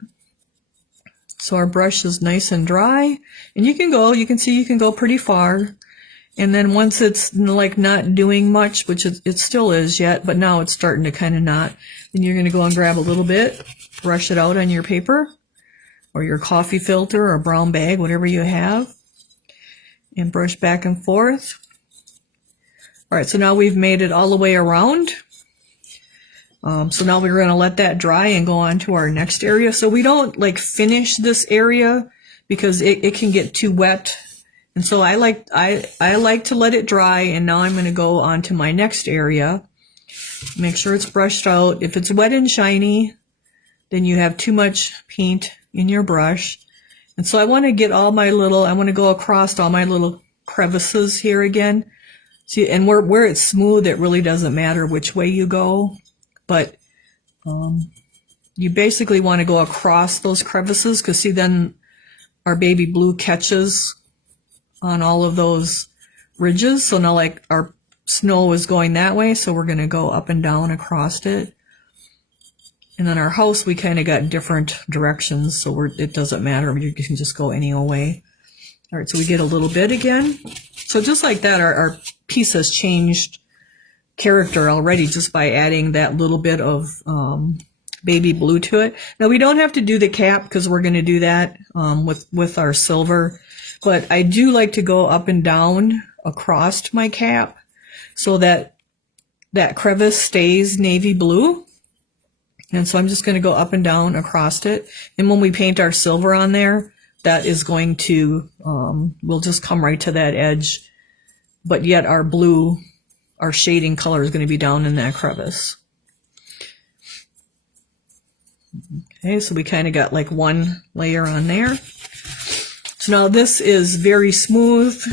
So our brush is nice and dry, and you can see you can go pretty far. And then once it's like not doing much, which it still is yet, but now it's starting to kind of not, then you're going to go and grab a little bit, brush it out on your paper or your coffee filter or brown bag, whatever you have, and brush back and forth. All right, so now we've made it all the way around. So now we're going to let that dry and go on to our next area. So we don't like finish this area because it can get too wet. And so I like to let it dry, and now I'm going to go on to my next area. Make sure it's brushed out. If it's wet and shiny, then you have too much paint in your brush. And so I want to get I want to go across all my little crevices here again. See, and where it's smooth, it really doesn't matter which way you go. But you basically want to go across those crevices, because see, then our baby blue catches on all of those ridges. So now like our snow is going that way, so we're going to go up and down across it. And then our house, we kind of got different directions, so it doesn't matter. You can just go any old way. All right, so we get a little bit again. So just like that, our piece has changed character already just by adding that little bit of baby blue to it. Now we don't have to do the cap because we're going to do that with our silver, but I do like to go up and down across my cap so that that crevice stays navy blue. And so I'm just going to go up and down across it. And when we paint our silver on there, that is going to, we'll just come right to that edge. But yet our blue, our shading color is going to be down in that crevice. Okay, so we kind of got like one layer on there. So now this is very smooth.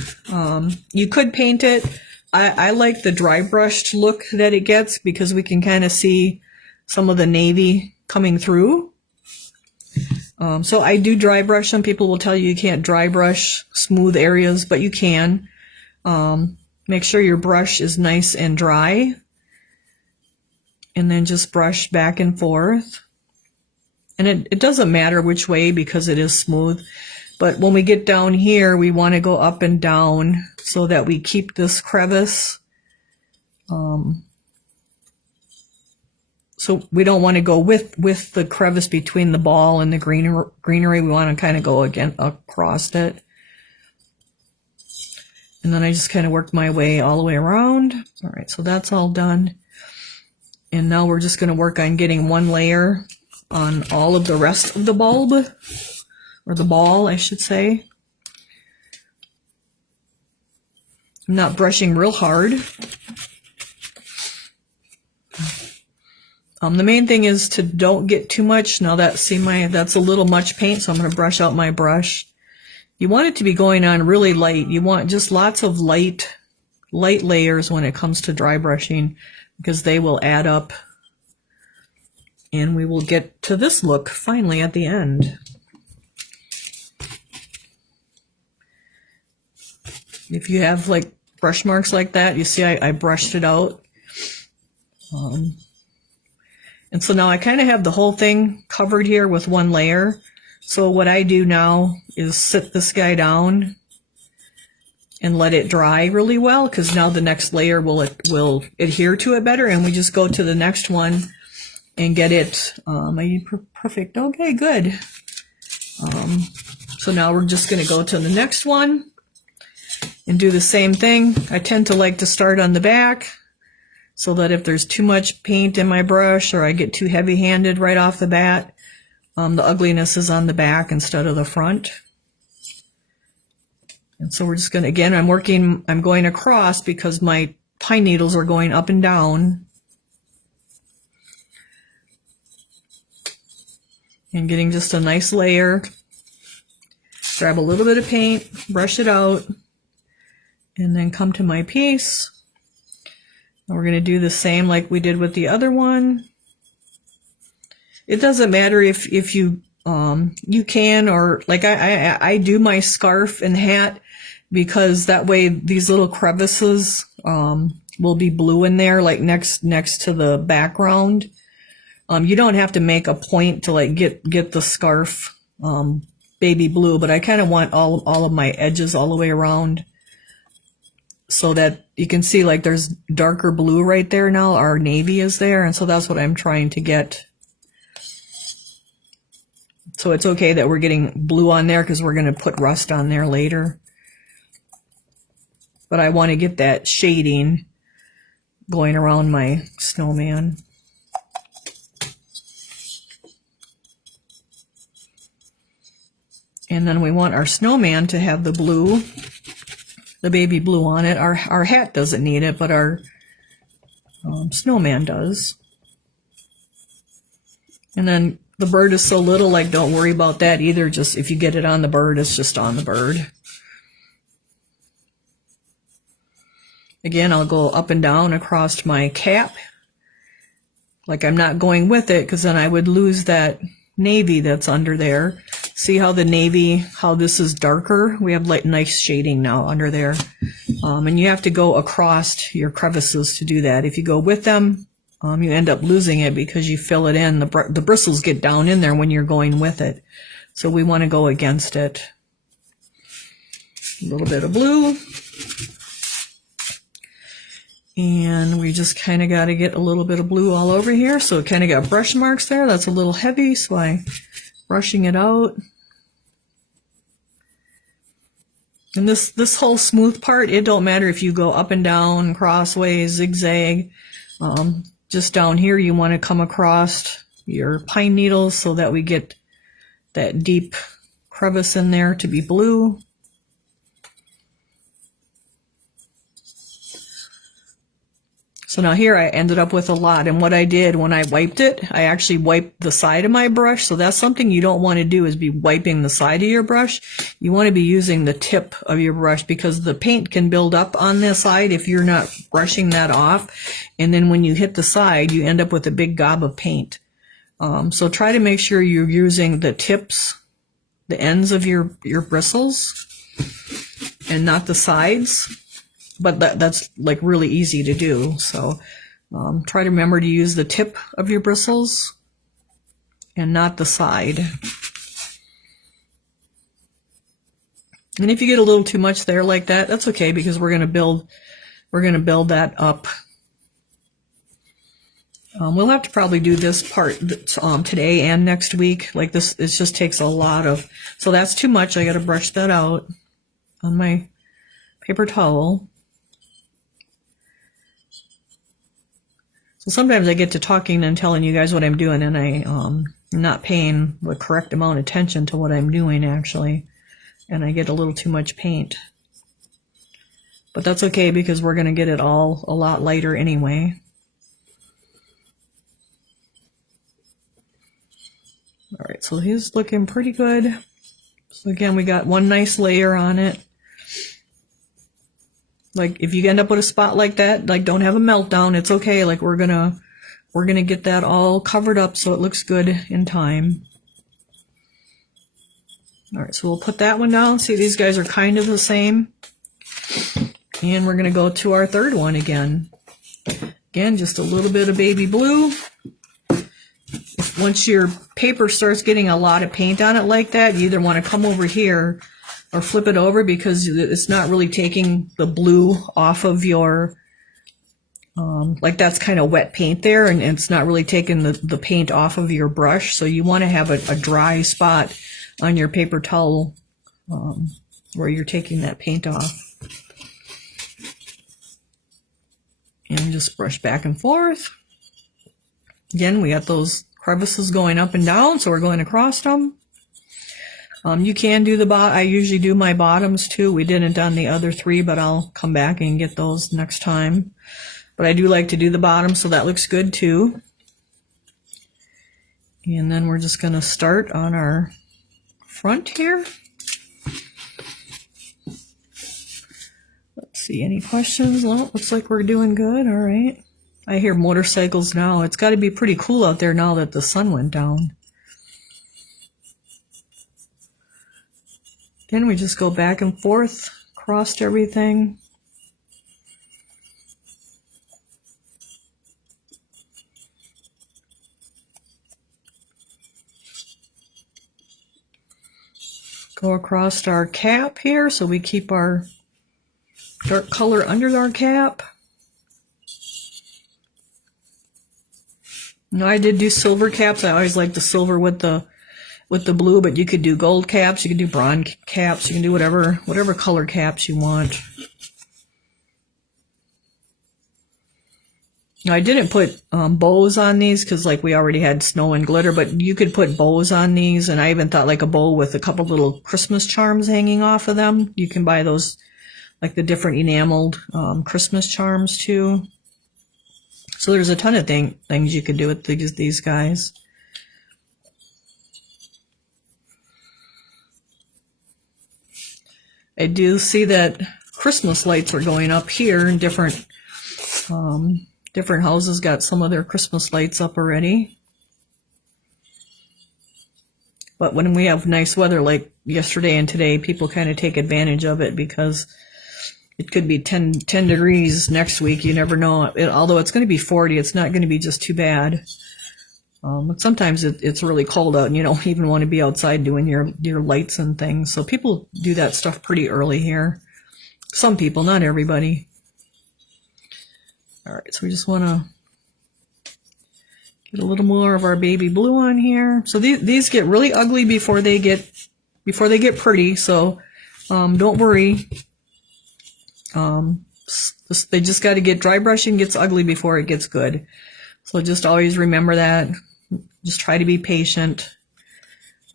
You could paint it. I like the dry brushed look that it gets because we can kind of see some of the navy coming through. So I do dry brush. Some people will tell you you can't dry brush smooth areas, but you can. Make sure your brush is nice and dry. And then just brush back and forth. And it doesn't matter which way because it is smooth. But when we get down here, we want to go up and down so that we keep this crevice. So we don't want to go with the crevice between the ball and the greenery. We want to kind of go again across it. And then I just kind of work my way all the way around. All right, so that's all done. And now we're just going to work on getting one layer on all of the rest of the bulb, or the ball, I should say. I'm not brushing real hard. The main thing is to don't get too much. Now that's a little much paint, so I'm going to brush out my brush. You want it to be going on really light. You want just lots of light layers when it comes to dry brushing because they will add up. And we will get to this look finally at the end. If you have like brush marks like that, you see I brushed it out. And so now I kind of have the whole thing covered here with one layer. So what I do now is sit this guy down and let it dry really well, because now the next layer will adhere to it better, and we just go to the next one and get it perfect. Okay, good. So now we're just going to go to the next one and do the same thing. I tend to like to start on the back so that if there's too much paint in my brush or I get too heavy-handed right off the bat, the ugliness is on the back instead of the front. And so we're just going to, again, I'm going across because my pine needles are going up and down. And getting just a nice layer. Grab a little bit of paint, brush it out, and then come to my piece. And we're going to do the same like we did with the other one. It doesn't matter if you you can, or like I do my scarf and hat because that way these little crevices will be blue in there, like next to the background. You don't have to make a point to like get the scarf baby blue, but I kind of want all of my edges all the way around so that you can see like there's darker blue right there now. Our navy is there, and so that's what I'm trying to get. So it's okay that we're getting blue on there because we're going to put rust on there later. But I want to get that shading going around my snowman. And then we want our snowman to have the blue, the baby blue on it. Our hat doesn't need it, but our snowman does. And then the bird is so little, like, don't worry about that either. Just if you get it on the bird, it's just on the bird. Again, I'll go up and down across my cap. Like I'm not going with it because then I would lose that navy that's under there. See how the navy, how this is darker? We have like nice shading now under there. And you have to go across your crevices to do that. If you go with them, you end up losing it because you fill it in. The bristles get down in there when you're going with it. So we want to go against it. A little bit of blue. And we just kind of got to get a little bit of blue all over here. So it kind of got brush marks there. That's a little heavy, so I'm brushing it out. And this whole smooth part, it don't matter if you go up and down, crossways, zigzag. Just down here, you want to come across your pine needles so that we get that deep crevice in there to be blue. So now here I ended up with a lot, and what I did when I wiped it, I actually wiped the side of my brush. So that's something you don't want to do, is be wiping the side of your brush. You want to be using the tip of your brush, because the paint can build up on this side if you're not brushing that off. And then when you hit the side, you end up with a big gob of paint. So try to make sure you're using the tips, the ends of your bristles, and not the sides. But that's like really easy to do. So try to remember to use the tip of your bristles and not the side. And if you get a little too much there like that, that's okay, because we're gonna build that up. We'll have to probably do this part today and next week. Like this, it just takes a lot of, so that's too much. I gotta brush that out on my paper towel. So sometimes I get to talking and telling you guys what I'm doing, and I'm not paying the correct amount of attention to what I'm doing, actually. And I get a little too much paint. But that's okay, because we're going to get it all a lot lighter anyway. All right, so he's looking pretty good. So again, we got one nice layer on it. Like if you end up with a spot like that, like don't have a meltdown. It's okay. Like we're gonna get that all covered up so it looks good in time. All right, so we'll put that one down. See, these guys are kind of the same. And we're gonna go to our third one again. Again, just a little bit of baby blue. Once your paper starts getting a lot of paint on it like that, you either want to come over here or flip it over, because it's not really taking the blue off of your, like that's kind of wet paint there, and it's not really taking the paint off of your brush. So you want to have a dry spot on your paper towel where you're taking that paint off. And just brush back and forth. Again, we got those crevices going up and down, so we're going across them. You can do the I usually do my bottoms too. We didn't on the other three, but I'll come back and get those next time. But I do like to do the bottom, so that looks good too. And then we're just going to start on our front here. Let's see, any questions? Well, looks like we're doing good. All right. I hear motorcycles now. It's got to be pretty cool out there now that the sun went down. Again, we just go back and forth, across everything. Go across our cap here so we keep our dark color under our cap. Now I did do silver caps. I always like the silver with the blue, but you could do gold caps, you could do bronze caps, you can do whatever color caps you want. Now I didn't put bows on these because like we already had snow and glitter, but you could put bows on these, and I even thought like a bow with a couple little Christmas charms hanging off of them. You can buy those, like the different enameled Christmas charms too. So there's a ton of things you could do with these guys. I do see that Christmas lights are going up here, and different houses got some of their Christmas lights up already. But when we have nice weather like yesterday and today, people kind of take advantage of it, because it could be 10 degrees next week. You never know. Although it's going to be 40, it's not going to be just too bad. But sometimes it's really cold out, and you don't even want to be outside doing your lights and things. So people do that stuff pretty early here. Some people, not everybody. All right, so we just want to get a little more of our baby blue on here. So these get really ugly before they get pretty. So don't worry. They just got to get, dry brushing gets ugly before it gets good. So just always remember that. Just try to be patient.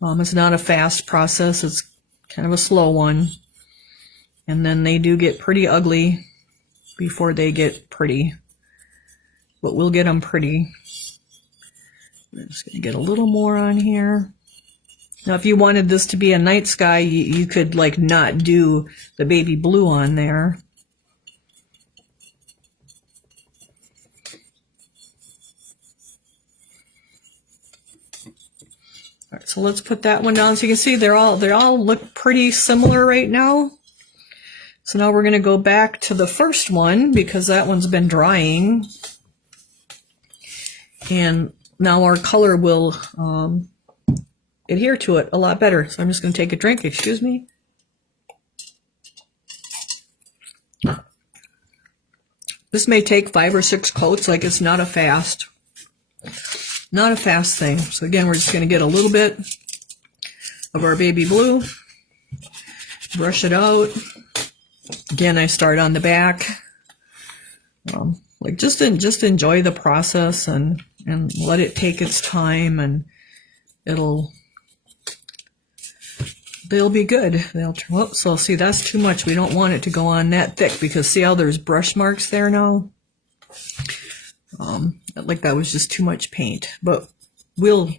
It's not a fast process. It's kind of a slow one. And then they do get pretty ugly before they get pretty. But we'll get them pretty. I'm just going to get a little more on here. Now, if you wanted this to be a night sky, you could like not do the baby blue on there. All right, so let's put that one down. So you can see they all look pretty similar right now. So now we're going to go back to the first one because that one's been drying. And now our color will adhere to it a lot better. So I'm just going to take a drink, excuse me. This may take 5 or 6 coats, like it's not a fast thing. So again, we're just going to get a little bit of our baby blue, brush it out. Again, I start on the back. Like just enjoy the process and let it take its time, and they'll be good. Whoops, so see, that's too much. We don't want it to go on that thick because see how there's brush marks there now? Like that was just too much paint, but we'll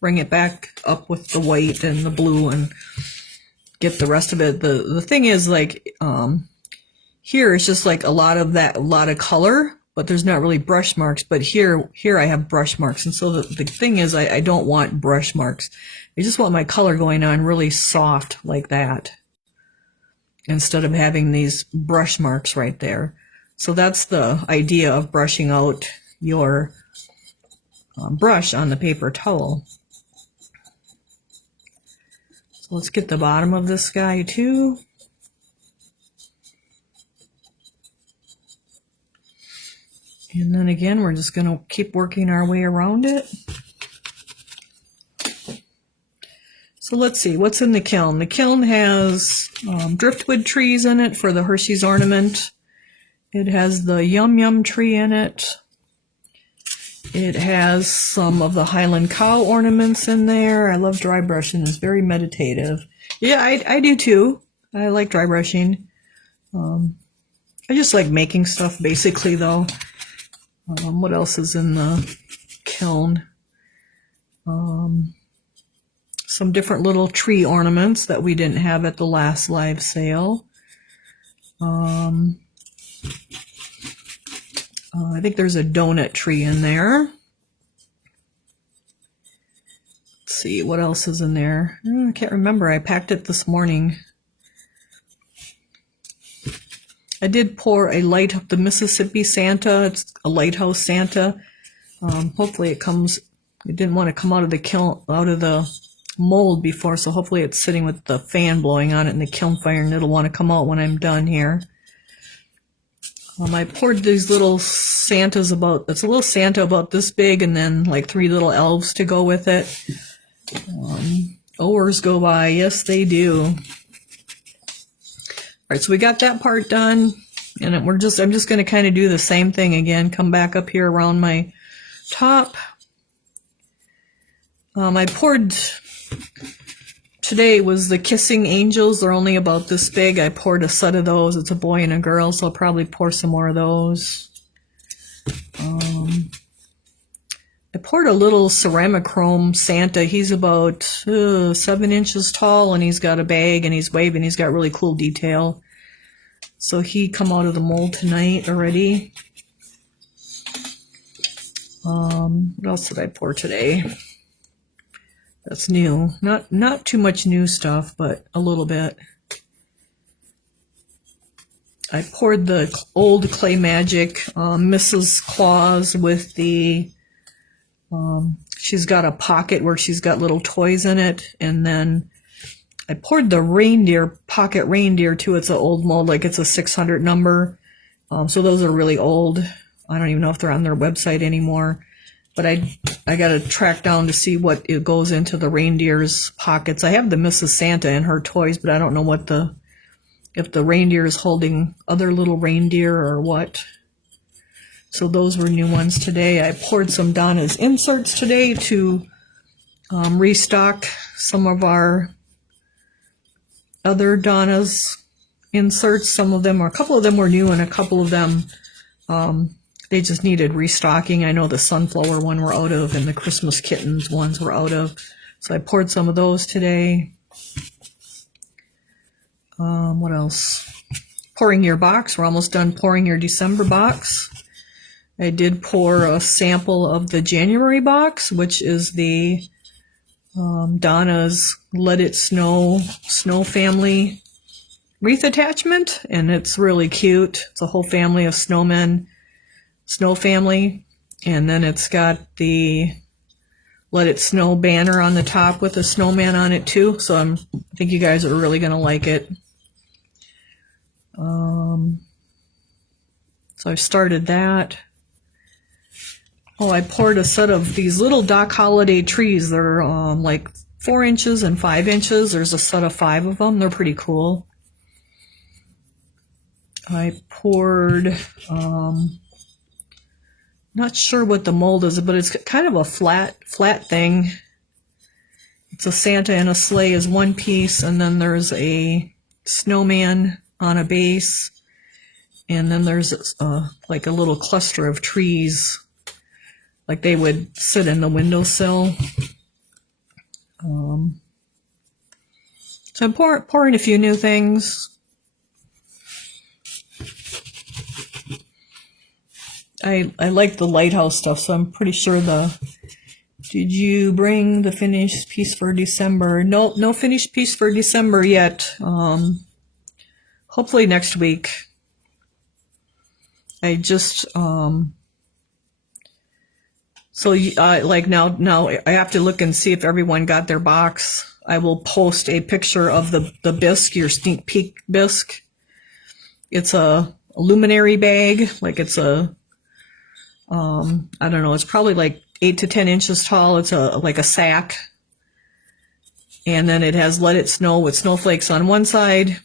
bring it back up with the white and the blue and get the rest of it. The thing is, like, here it's just like a lot of color, but there's not really brush marks. But here I have brush marks, and so the thing is, I don't want brush marks. I just want my color going on really soft like that, instead of having these brush marks right there. So that's the idea of brushing out your brush on the paper towel. So let's get the bottom of this guy too. And then again, we're just going to keep working our way around it. So let's see, what's in the kiln? The kiln has driftwood trees in it for the Hershey's ornament. It has the Yum Yum tree in it. It has some of the Highland Cow ornaments in there. I love dry brushing. It's very meditative. Yeah, I do too. I like dry brushing. I just like making stuff basically though. What else is in the kiln? Some different little tree ornaments that we didn't have at the last live sale. I think there's a donut tree in there. Let's see, what else is in there? I can't remember. I packed it this morning. I did pour a the Mississippi Santa. It's a lighthouse Santa. Hopefully it didn't want to come out of the kiln, out of the mold before, so hopefully it's sitting with the fan blowing on it in the kiln fire, and it'll want to come out when I'm done here. I poured these little Santas it's a little Santa about this big, and then like 3 little elves to go with it. Hours go by, yes they do. All right, so we got that part done, and I'm just going to kind of do the same thing again. Come back up here around my top. I poured, today was the Kissing Angels. They're only about this big. I poured a set of those. It's a boy and a girl, so I'll probably pour some more of those. I poured a little ceramichrome Santa. He's about 7 inches tall, and he's got a bag, and he's waving. He's got really cool detail. So he come out of the mold tonight already. What else did I pour today? That's new. Not too much new stuff, but a little bit. I poured the old Clay Magic Mrs. Claus with the she's got a pocket where she's got little toys in it, and then I poured the reindeer, pocket reindeer too. It's an old mold, like it's a 600 number. So those are really old. I don't even know if they're on their website anymore. But I got to track down to see what it goes into the reindeer's pockets. I have the Mrs. Santa and her toys, but I don't know what the if the reindeer is holding other little reindeer or what. So those were new ones today. I poured some Donna's inserts today to restock some of our other Donna's inserts. Some of them, or a couple of them were new, and a couple of them they just needed restocking. I know the sunflower one we're out of, and the Christmas kittens ones we're out of. So I poured some of those today. What else? Pouring your box. We're almost done pouring your December box. I did pour a sample of the January box, which is the Donna's Let It Snow family wreath attachment, and it's really cute. It's a whole family of snowmen, snow family, and then it's got the Let It Snow banner on the top with a snowman on it too. So I think you guys are really gonna like it. So I've started that. Oh, I poured a set of these little Doc Holliday trees. They're like 4 inches and 5 inches. There's a set of 5 of them. They're pretty cool. I poured, not sure what the mold is, but it's kind of a flat thing. It's a Santa and a sleigh is one piece, and then there's a snowman on a base, and then there's like a little cluster of trees, like they would sit in the windowsill. So I'm pouring a few new things. I like the lighthouse stuff, so I'm pretty sure did you bring the finished piece for December? No finished piece for December yet. Hopefully next week. I just, like now I have to look and see if everyone got their box. I will post a picture of the bisque, your sneak peek bisque. It's a luminary bag, like it's a, I don't know, it's probably like 8 to 10 inches tall. It's like a sack. And then it has Let It Snow with snowflakes on one side,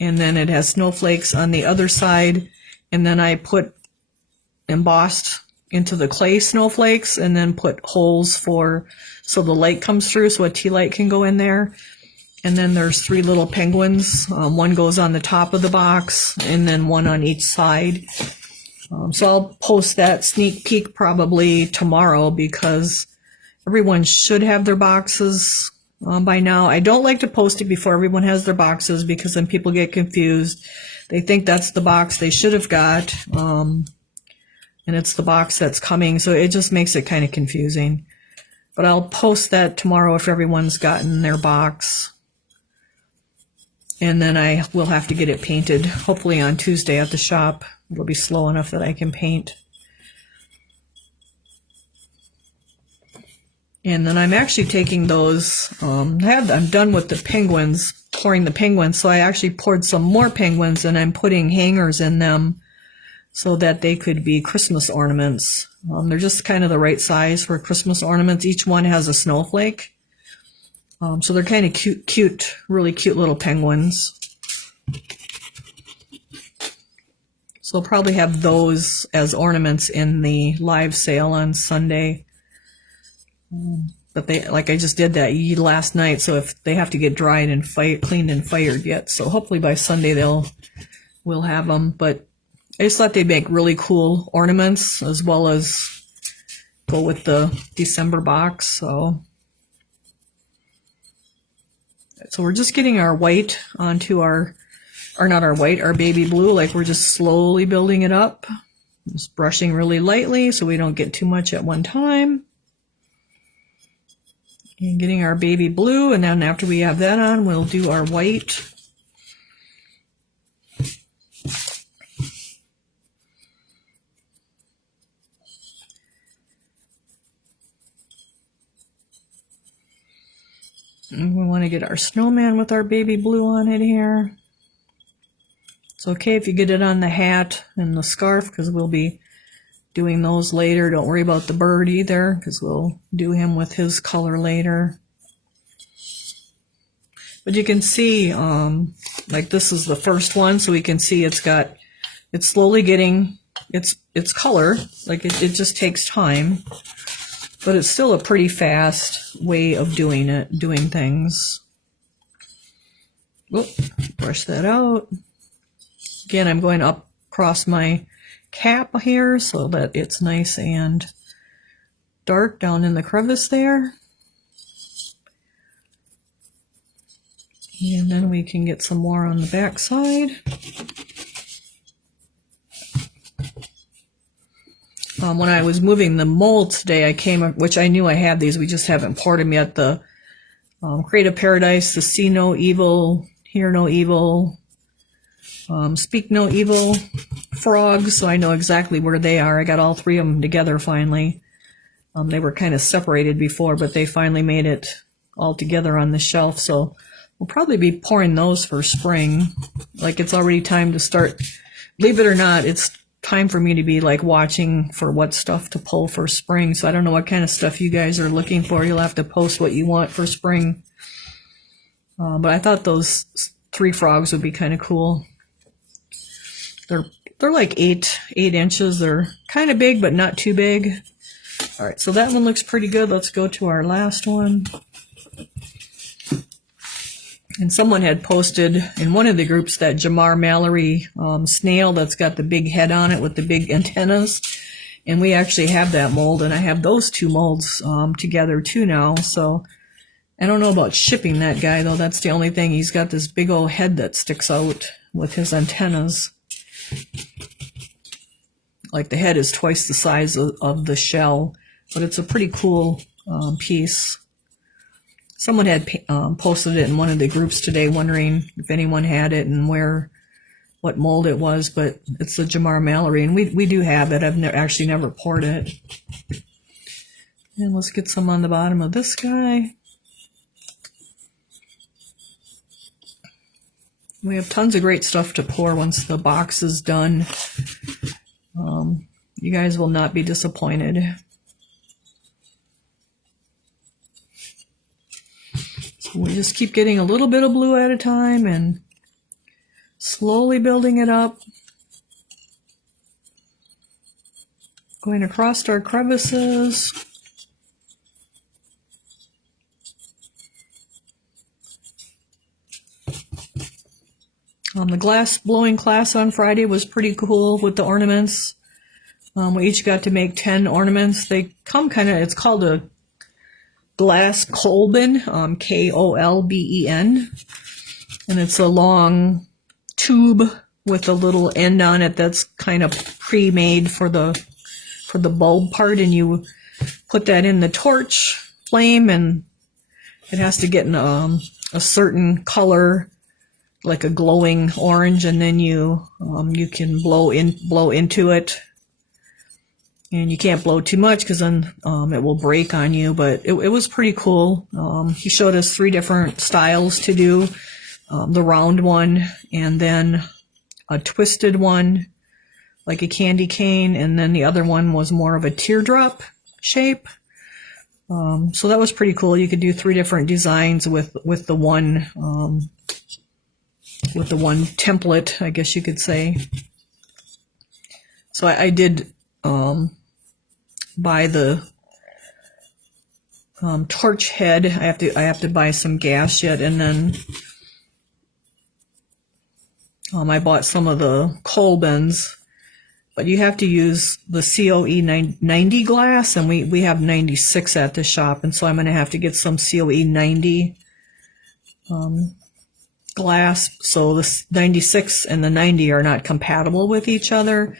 and then it has snowflakes on the other side. And then I put embossed into the clay snowflakes, and then put holes so the light comes through, so a tea light can go in there. And then there's 3 little penguins. One goes on the top of the box, and then one on each side. So I'll post that sneak peek probably tomorrow, because everyone should have their boxes by now. I don't like to post it before everyone has their boxes, because then people get confused. They think that's the box they should have got, and it's the box that's coming. So it just makes it kind of confusing. But I'll post that tomorrow if everyone's gotten their box. And then I will have to get it painted, hopefully on Tuesday at the shop. It'll be slow enough that I can paint. And then I'm actually taking those, I'm done with the penguins, pouring the penguins, so I actually poured some more penguins, and I'm putting hangers in them so that they could be Christmas ornaments. They're just kind of the right size for Christmas ornaments. Each one has a snowflake. So they're kind of cute, really cute little penguins. So I'll probably have those as ornaments in the live sale on Sunday. But like I just did that last night, so if they have to get dried and cleaned and fired yet. So hopefully by Sunday we'll have them. But I just thought they'd make really cool ornaments, as well as go with the December box. So we're just getting our white onto our baby blue. Like, we're just slowly building it up. Just brushing really lightly so we don't get too much at one time. And getting our baby blue, and then after we have that on, we'll do our white. And we want to get our snowman with our baby blue on it here. It's okay if you get it on the hat and the scarf, because we'll be doing those later. Don't worry about the bird either, because we'll do him with his color later. But you can see, like this is the first one, so we can see it's slowly getting its color. Like it just takes time, but it's still a pretty fast way of doing things. Whoop, brush that out. Again, I'm going up across my cap here so that it's nice and dark down in the crevice there. And then we can get some more on the back side. When I was moving the mold today, which I knew I had these, we just haven't poured them yet, the Creative Paradise, the See No Evil, Hear No Evil, Speak No Evil frogs, so I know exactly where they are. I got all three of them together finally. They were kind of separated before, but they finally made it all together on the shelf, so we'll probably be pouring those for spring. Like it's already time to start. Believe it or not, it's time for me to be like watching for what stuff to pull for spring. So I don't know what kind of stuff you guys are looking for. You'll have to post what you want for spring. But I thought those 3 frogs would be kind of cool. They're like 8 inches. They're kind of big, but not too big. All right, so that one looks pretty good. Let's go to our last one. And someone had posted in one of the groups that Jamar Mallory snail that's got the big head on it with the big antennas. And we actually have that mold, and I have those 2 molds together too now. So I don't know about shipping that guy, though. That's the only thing. He's got this big old head that sticks out with his antennas. Like the head is twice the size of the shell, but it's a pretty cool piece. Someone had posted it in one of the groups today wondering if anyone had it and what mold it was, but it's the Jamar Mallory, and we do have it. I've actually never poured it. And let's get some on the bottom of this guy. We have tons of great stuff to pour once the box is done. You guys will not be disappointed. We just keep getting a little bit of blue at a time and slowly building it up. Going across our crevices. The glass blowing class on Friday was pretty cool with the ornaments. We each got to make 10 ornaments. They come it's called a glass Kolben, Kolben, and it's a long tube with a little end on it that's kind of pre-made for the bulb part, and you put that in the torch flame, and it has to get in a certain color, like a glowing orange, and then you can blow into it. And you can't blow too much because then it will break on you, but it was pretty cool. He showed us 3 different styles to do. The round one, and then a twisted one, like a candy cane, and then the other one was more of a teardrop shape. So that was pretty cool. You could do 3 different designs with the one template, I guess you could say. So I did buy the torch head. I have to buy some gas yet, and then I bought some of the Kolbens, but you have to use the COE 90 glass, and we have 96 at the shop, and so I'm going to have to get some COE 90 glass. So the 96 and the 90 are not compatible with each other,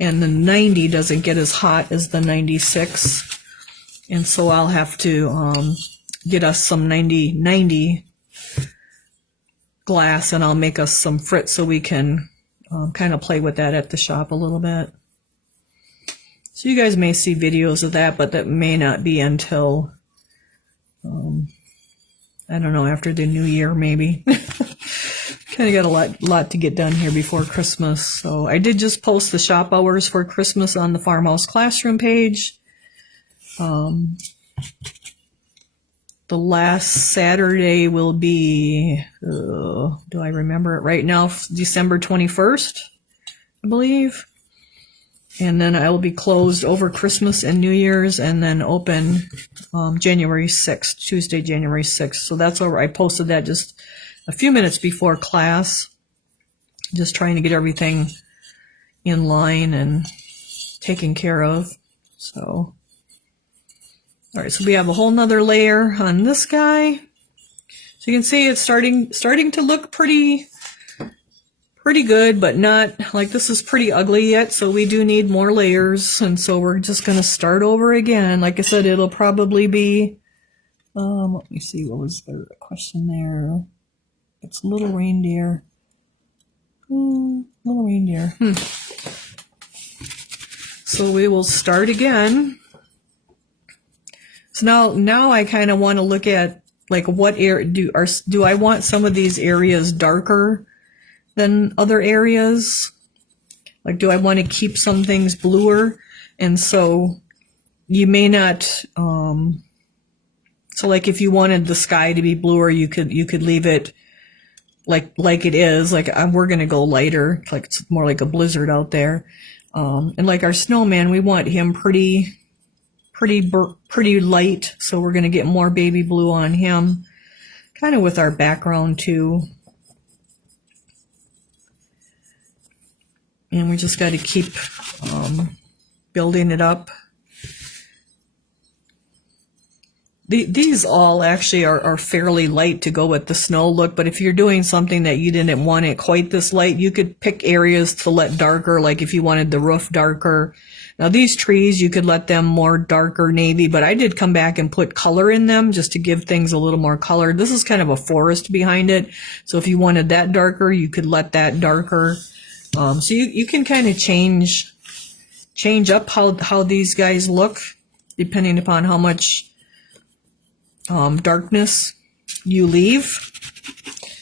and the 90 doesn't get as hot as the 96, and so I'll have to get us some 90 glass, and I'll make us some frit so we can kind of play with that at the shop a little bit. So you guys may see videos of that, but that may not be until I don't know, after the new year maybe. Kind of got a lot to get done here before Christmas. So I did just post the shop hours for Christmas on the Farmhouse Classroom page. the last Saturday will be, do I remember it right now? December 21st, I believe. And then I will be closed over Christmas and New Year's, and then open January 6th, Tuesday, January 6th. So that's over. I posted that just a few minutes before class, just trying to get everything in line and taken care of. So, all right, so we have a whole nother layer on this guy. So you can see it's starting to look pretty good, but not like, this is pretty ugly yet, so we do need more layers, and so we're just going to start over again. Like I said, it'll probably be, let me see, what was the question there? It's little reindeer. Little reindeer. So we will start again. So now I kind of want to look at, like, what area do I want some of these areas darker than other areas? Like, do I want to keep some things bluer? And so you may not, so like if you wanted the sky to be bluer, you could leave it like it is. Like, we're going to go lighter, like it's more like a blizzard out there. And like our snowman, we want him pretty light. So we're going to get more baby blue on him, kind of with our background too. And we just got to keep building it up. These all actually are fairly light to go with the snow look, but if you're doing something that you didn't want it quite this light, you could pick areas to let darker, like if you wanted the roof darker. Now these trees, you could let them more darker navy, but I did come back and put color in them just to give things a little more color. This is kind of a forest behind it, so if you wanted that darker, you could let that darker. So you can kind of change up how these guys look depending upon how much darkness you leave.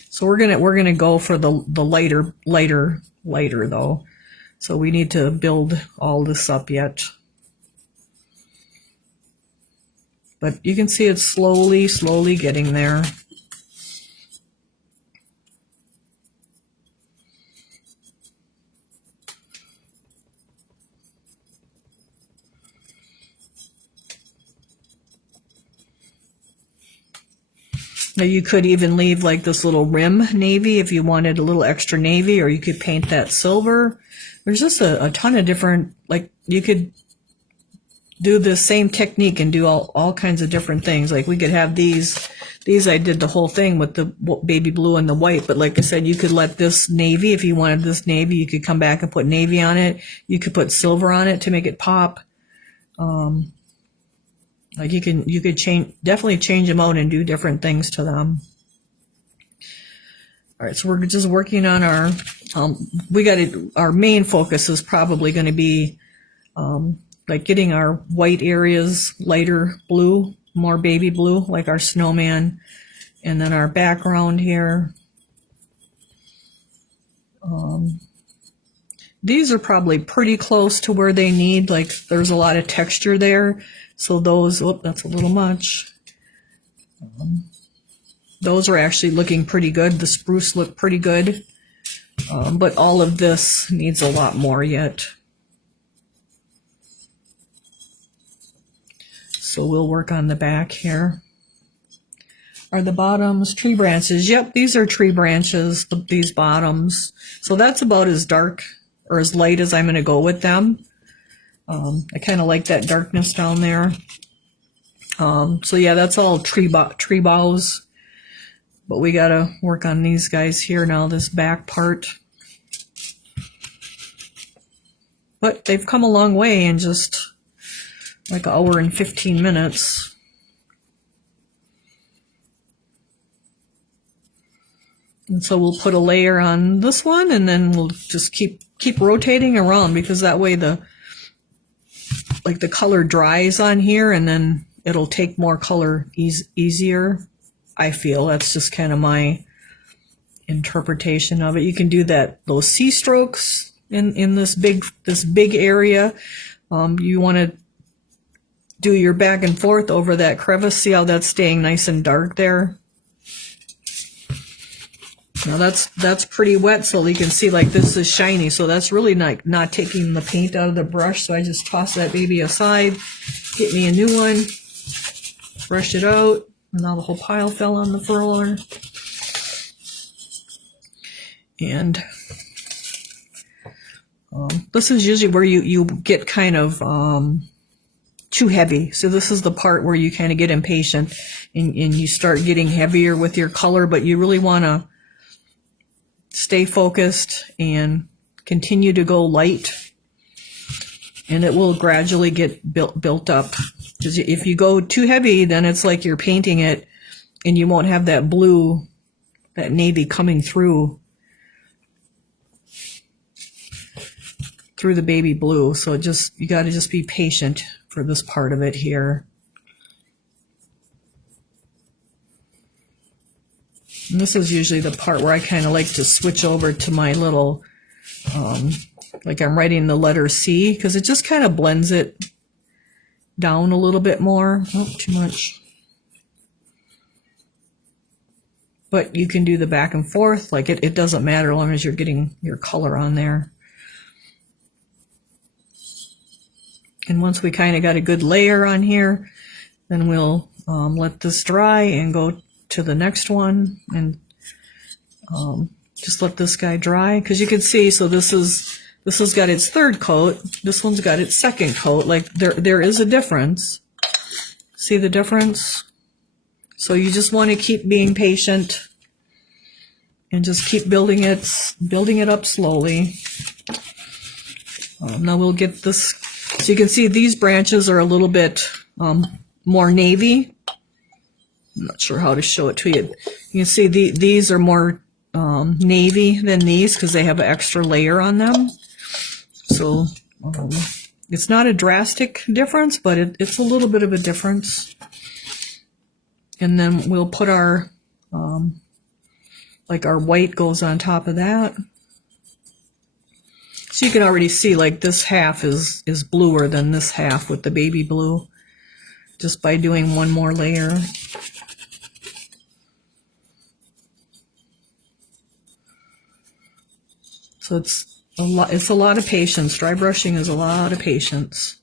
So we're gonna go for the lighter though. So we need to build all this up yet. But you can see it's slowly getting there. Now you could even leave like this little rim navy if you wanted a little extra navy, or you could paint that silver. There's just a ton of different, like you could do the same technique and do all kinds of different things. Like we could have these I did the whole thing with the baby blue and the white, but like I said, you could let this navy, if you wanted this navy, you could come back and put navy on it. You could put silver on it to make it pop. Like you could definitely change them out and do different things to them. All right, so we're just working on our, our main focus is probably going to be like getting our white areas lighter blue, more baby blue, like our snowman, and then our background here. These are probably pretty close to where they need, like there's a lot of texture there. So those, oh, that's a little much. Those are actually looking pretty good. The spruce looked pretty good. But all of this needs a lot more yet. So we'll work on the back here. Are the bottoms tree branches? Yep, these are tree branches, these bottoms. So that's about as dark or as light as I'm going to go with them. I kind of like that darkness down there. So yeah, that's all tree boughs. But we got to work on these guys here now, this back part. But they've come a long way in just like an hour and 15 minutes. And so we'll put a layer on this one, and then we'll just keep rotating around, because that way the color dries on here, and then it'll take more color easier. I feel that's just kind of my interpretation of it. You can do those C strokes in this big area. You want to do your back and forth over that crevice. See how that's staying nice and dark there? Now that's pretty wet, so you can see like this is shiny, so that's really not taking the paint out of the brush. So I just toss that baby aside, get me a new one, brush it out, and now the whole pile fell on the furler. And this is usually where you get kind of too heavy. So this is the part where you kind of get impatient and you start getting heavier with your color, but you really want to stay focused and continue to go light, and it will gradually get built up. Because if you go too heavy, then it's like you're painting it and you won't have that blue, that navy coming through the baby blue. So you got to just be patient for this part of it here. And this is usually the part where I kind of like to switch over to my little, like I'm writing the letter C, because it just kind of blends it down a little bit more. Oh, too much. But you can do the back and forth. Like it doesn't matter as long as you're getting your color on there. And once we kind of got a good layer on here, then we'll let this dry and go to the next one, and just let this guy dry, because you can see, so this has got its third coat, this one's got its second coat. Like there is a difference. See the difference? So you just want to keep being patient and just keep building it up slowly. Now we'll get this, so you can see these branches are a little bit more navy. I'm not sure how to show it to you. You can see these are more navy than these because they have an extra layer on them. So it's not a drastic difference, but it's a little bit of a difference. And then we'll put our, like our white goes on top of that. So you can already see like this half is bluer than this half with the baby blue, just by doing one more layer. So it's a lot of patience. Dry brushing is a lot of patience.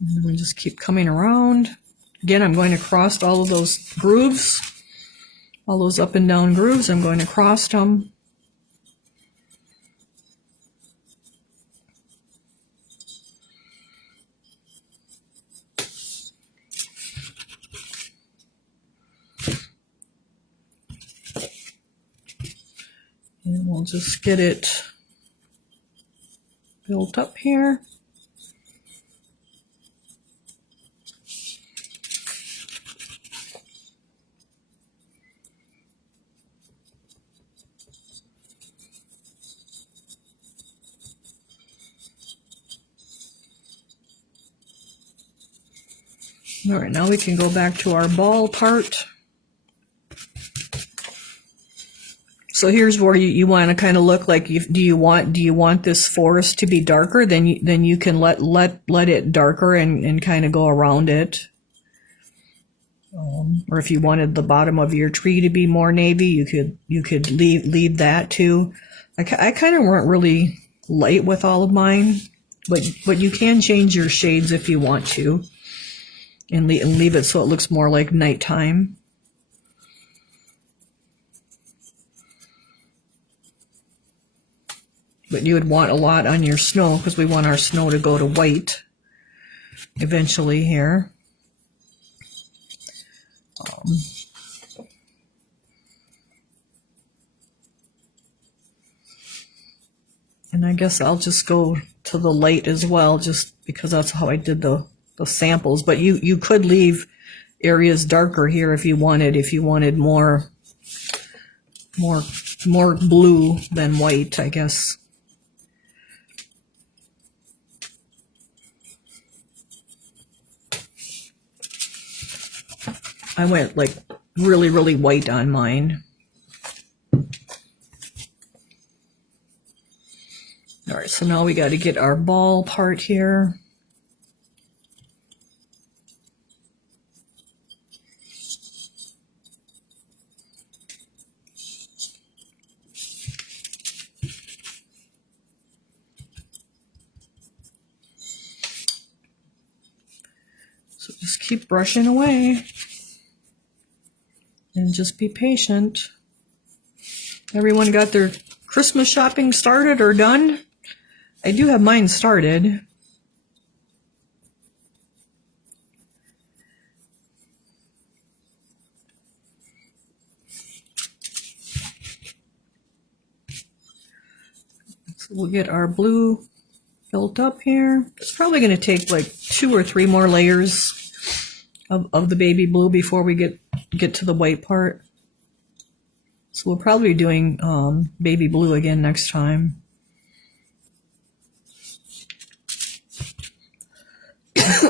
And we just keep coming around. Again, I'm going to cross all of those grooves, all those up and down grooves. I'm going to cross them. And we'll just get it built up here. All right, now we can go back to our ball part. So here's where you want to kind of look like, do you want this forest to be darker? Then you can let it darker and kind of go around it. Or if you wanted the bottom of your tree to be more navy, you could leave that too. I kind of went really light with all of mine, but you can change your shades if you want to, and leave it so it looks more like nighttime. But you would want a lot on your snow because we want our snow to go to white eventually here. And I guess I'll just go to the light as well, just because that's how I did the samples. But you could leave areas darker here if you wanted more blue than white, I guess. I went like really, really white on mine. All right, so now we got to get our ball part here. So just keep brushing away and just be patient. Everyone got their Christmas shopping started or done? I do have mine started. So we'll get our blue built up here. It's probably going to take like 2 or 3 more layers of the baby blue before we get to the white part. So we'll probably be doing baby blue again next time.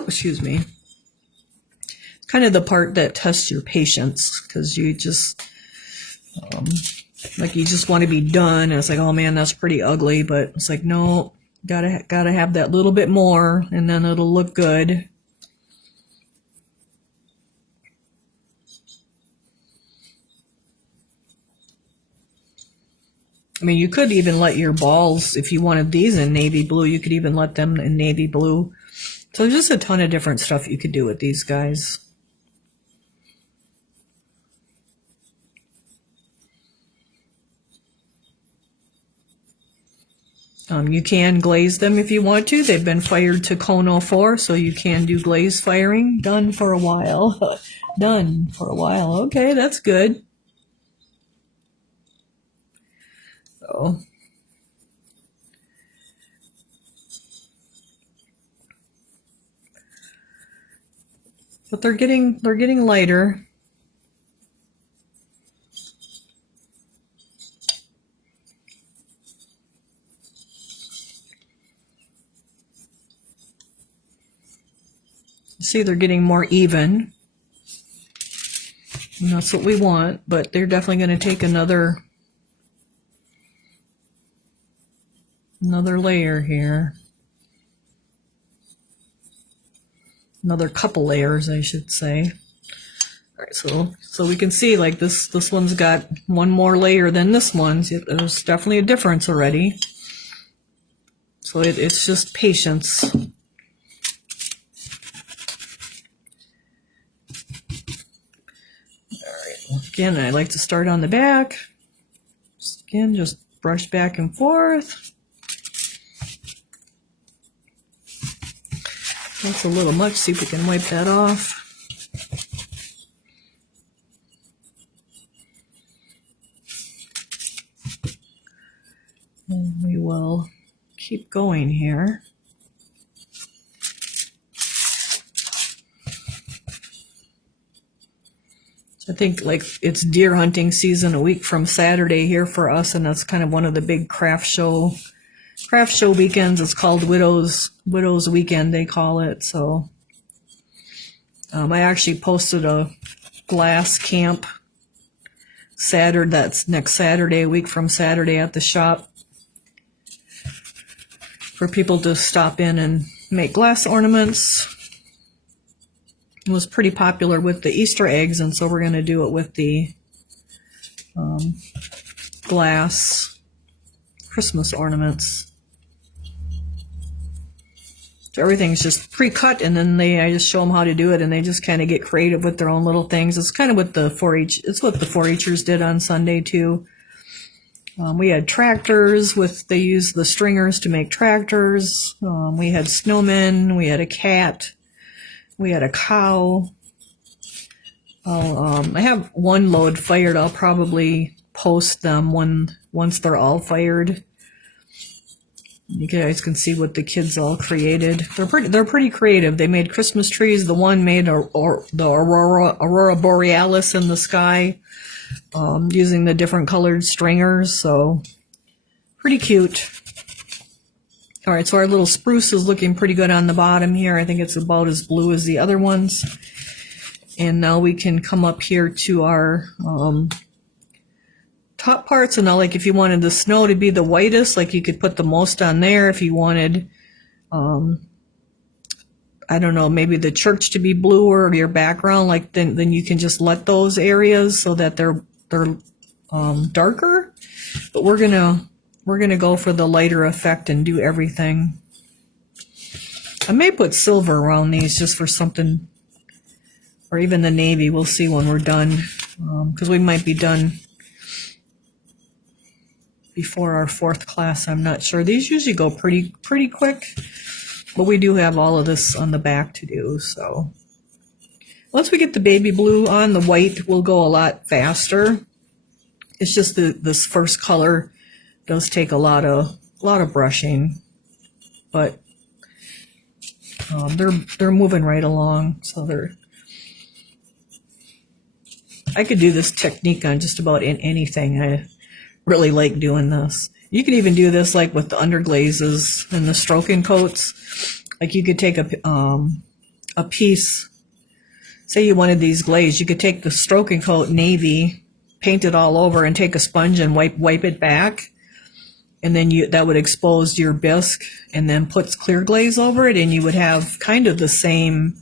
Excuse me. It's kind of the part that tests your patience, because you just like you just want to be done. And it's like, oh man, that's pretty ugly, but it's like, no, gotta have that little bit more, and then it'll look good. I mean, you could even let your balls, if you wanted these in navy blue, you could even let them in navy blue. So there's just a ton of different stuff you could do with these guys. You can glaze them if you want to. They've been fired to cone 04, so you can do glaze firing. Done for a while. Done for a while. Okay, that's good. So. But they're getting lighter. See, they're getting more even. And that's what we want, but they're definitely going to take another layer here. Another couple layers, I should say. All right, so we can see like this one's got one more layer than this one's. There's definitely a difference already. So it's just patience. All right. Again, I like to start on the back. Just brush back and forth. That's a little much. See if we can wipe that off. And we will keep going here. So I think like it's deer hunting season a week from Saturday here for us, and that's kind of one of the big craft show weekends. It's called Widows Weekend, they call it. So I actually posted a glass camp Saturday, that's next Saturday, a week from Saturday, at the shop for people to stop in and make glass ornaments. It was pretty popular with the Easter eggs, and so we're going to do it with the glass Christmas ornaments. So everything's just pre-cut, and then I just show them how to do it, and they just kind of get creative with their own little things. It's kind of what the 4-H, it's what the 4-Hers did on Sunday too. We had tractors they used the stringers to make tractors. We had snowmen, we had a cat, we had a cow. I have one load fired. I'll probably post them once they're all fired. You guys can see what the kids all created. They're pretty creative. They made Christmas trees. The one made the aurora borealis in the sky, using the different colored stringers. So pretty cute. All right, so our little spruce is looking pretty good on the bottom here. I think it's about as blue as the other ones. And now we can come up here to our top parts. And now, like, if you wanted the snow to be the whitest, like, you could put the most on there. If you wanted, I don't know, maybe the church to be bluer or your background, like, then you can just let those areas so that they're darker. But we're gonna go for the lighter effect and do everything. I may put silver around these just for something, or even the navy. We'll see when we're done, because we might be done before our 4th class. I'm not sure. These usually go pretty quick, but we do have all of this on the back to do. So once we get the baby blue on, the white will go a lot faster. It's just this first color does take a lot of brushing, but they're moving right along. So I could do this technique on just about anything. I really like doing this. You can even do this like with the underglazes and the stroking coats. Like, you could take a piece, say you wanted these glazed, you could take the stroking coat navy, paint it all over, and take a sponge and wipe it back. And then that would expose your bisque, and then put clear glaze over it, and you would have kind of the same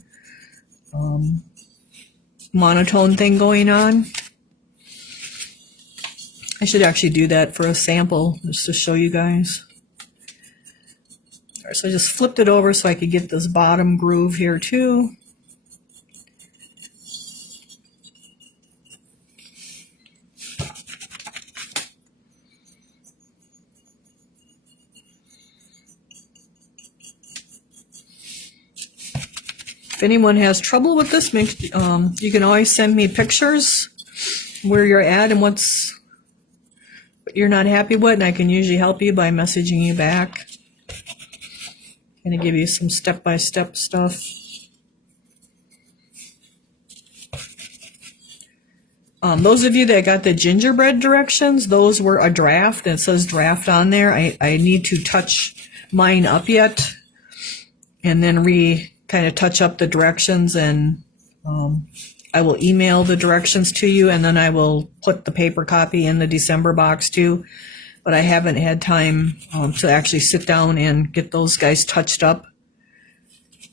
monotone thing going on. I should actually do that for a sample just to show you guys. All right, so I just flipped it over so I could get this bottom groove here too. If anyone has trouble with this, you can always send me pictures where you're at and what you're not happy with, and I can usually help you by messaging you back. I'm going to give you some step-by-step stuff. Those of you that got the gingerbread directions, those were a draft, and it says draft on there. I need to touch mine up yet, and then kind of touch up the directions, and I will email the directions to you, and then I will put the paper copy in the December box too. But I haven't had time to actually sit down and get those guys touched up.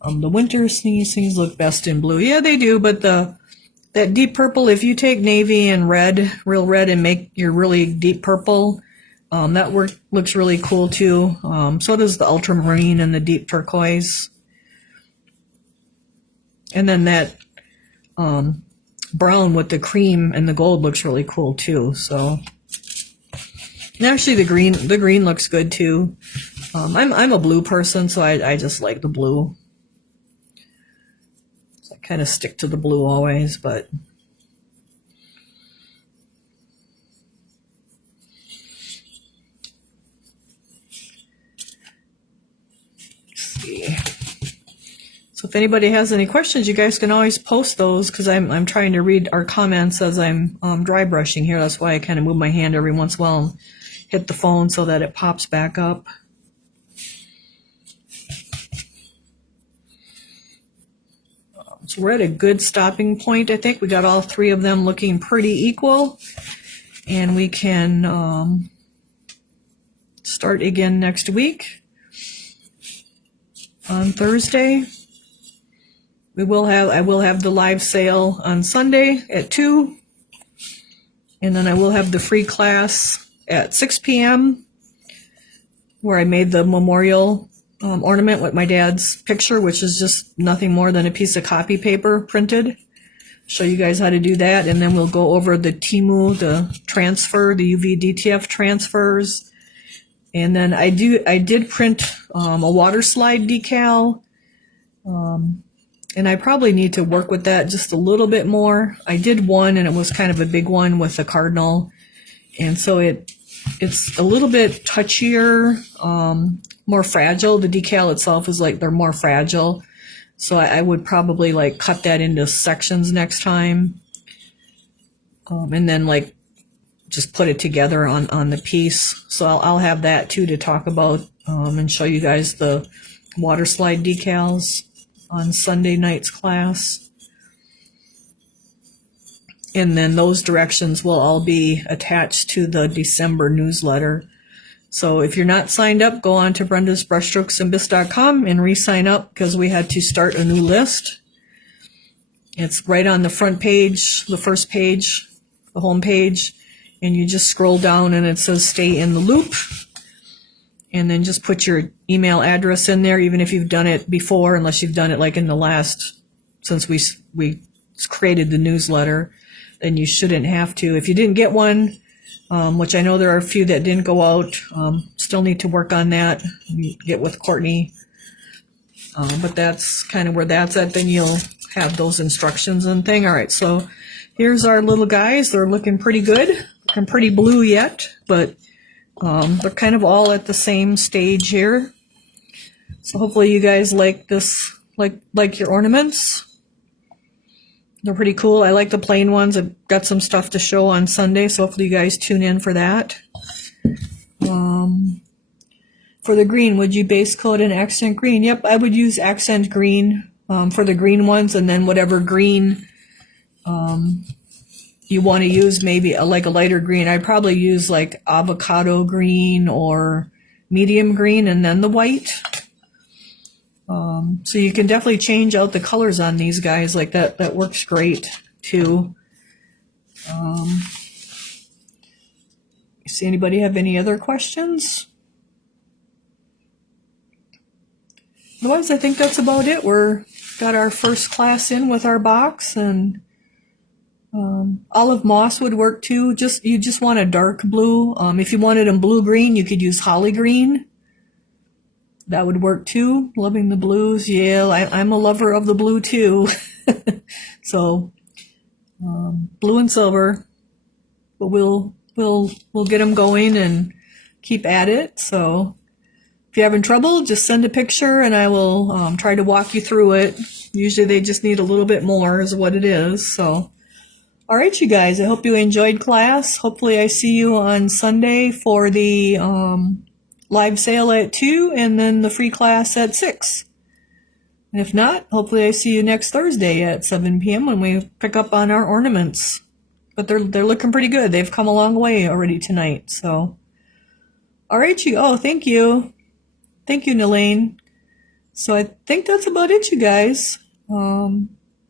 The winter things look best in blue. Yeah, they do, but that deep purple, if you take navy and red, real red, and make your really deep purple, that looks really cool too. So does the ultramarine and the deep turquoise. And then that brown with the cream and the gold looks really cool too. So, and actually the green looks good too. I'm a blue person, so I just like the blue. So I kind of stick to the blue always, but let's see. So if anybody has any questions, you guys can always post those, because I'm trying to read our comments as I'm dry brushing here. That's why I kind of move my hand every once in a while and hit the phone so that it pops back up. So we're at a good stopping point, I think. We got all 3 of them looking pretty equal, and we can start again next week on Thursday. I will have the live sale on Sunday at 2, and then I will have the free class at 6 p.m. where I made the memorial ornament with my dad's picture, which is just nothing more than a piece of copy paper printed. Show you guys how to do that, and then we'll go over the Temu, the transfer, the UV DTF transfers, and then I did print a water slide decal. And I probably need to work with that just a little bit more. I did one, and it was kind of a big one with a cardinal. And so it's a little bit touchier, more fragile. The decal itself is like, they're more fragile. So I would probably like cut that into sections next time. And then like just put it together on the piece. So I'll have that too to talk about, and show you guys the water slide decals on Sunday night's class. And then those directions will all be attached to the December newsletter. So if you're not signed up, go on to brendasbrushstrokesandbits.com and re-sign up, because we had to start a new list. It's right on the front page, the first page, the home page, and you just scroll down and it says stay in the loop. And then just put your email address in there, even if you've done it before, unless you've done it like in the last, since we created the newsletter, then you shouldn't have to. If you didn't get one, which I know there are a few that didn't go out, still need to work on that, get with Courtney. But that's kind of where that's at. Then you'll have those instructions and thing. All right, so here's our little guys. They're looking pretty good. Looking pretty blue yet, but they're kind of all at the same stage here. So hopefully you guys like this, like your ornaments. They're pretty cool. I like the plain ones. I've got some stuff to show on Sunday, so hopefully you guys tune in for that. For the green, would you base coat in accent green? Yep, I would use accent green for the green ones, and then whatever green you want to use, maybe like a lighter green. I'd probably use like avocado green or medium green, and then the white. So you can definitely change out the colors on these guys like that. That works great too. See anybody have any other questions? Otherwise, I think that's about it. We're got our first class in with our box, and olive moss would work too. You just want a dark blue. If you wanted them blue green, you could use holly green. That would work too. Loving the blues. Yeah, I'm a lover of the blue too. So blue and silver, but we'll get them going and keep at it. So if you're having trouble, just send a picture and I will try to walk you through it. Usually they just need a little bit more is what it is. So all right, you guys, I hope you enjoyed class. Hopefully I see you on Sunday for the live sale at 2 and then the free class at 6. And if not, hopefully I see you next Thursday at 7 p.m. when we pick up on our ornaments. But they're looking pretty good. They've come a long way already tonight. So, all right, thank you. Thank you, Nelaine. So I think that's about it, you guys.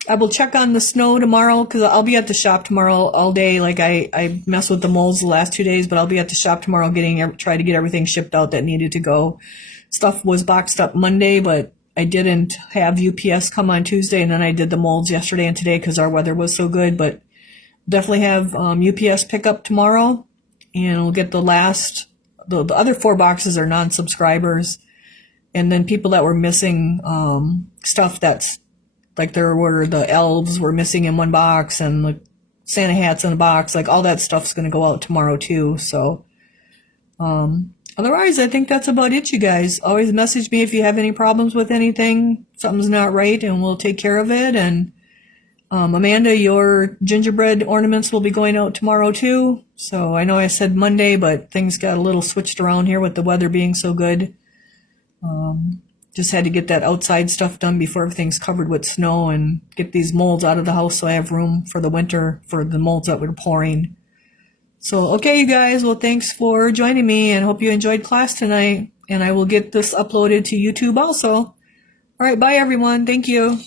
I will check on the snow tomorrow because I'll be at the shop tomorrow all day. Like I mess with the molds the last 2 days, but I'll be at the shop tomorrow try to get everything shipped out that needed to go. Stuff was boxed up Monday, but I didn't have UPS come on Tuesday, and then I did the molds yesterday and today because our weather was so good. But definitely have UPS pick up tomorrow, and we'll get the other 4 boxes are non-subscribers, and then people that were missing stuff that's like there were the elves were missing in one box and the Santa hats in a box, like all that stuff's going to go out tomorrow too. So otherwise, I think that's about it, you guys. Always message me if you have any problems with anything, something's not right, and we'll take care of it. And Amanda, your gingerbread ornaments will be going out tomorrow too. So I know I said Monday, but things got a little switched around here with the weather being so good. Just had to get that outside stuff done before everything's covered with snow and get these molds out of the house so I have room for the winter for the molds that we're pouring. So, okay, you guys. Well, thanks for joining me and hope you enjoyed class tonight. And I will get this uploaded to YouTube also. All right, bye, everyone. Thank you.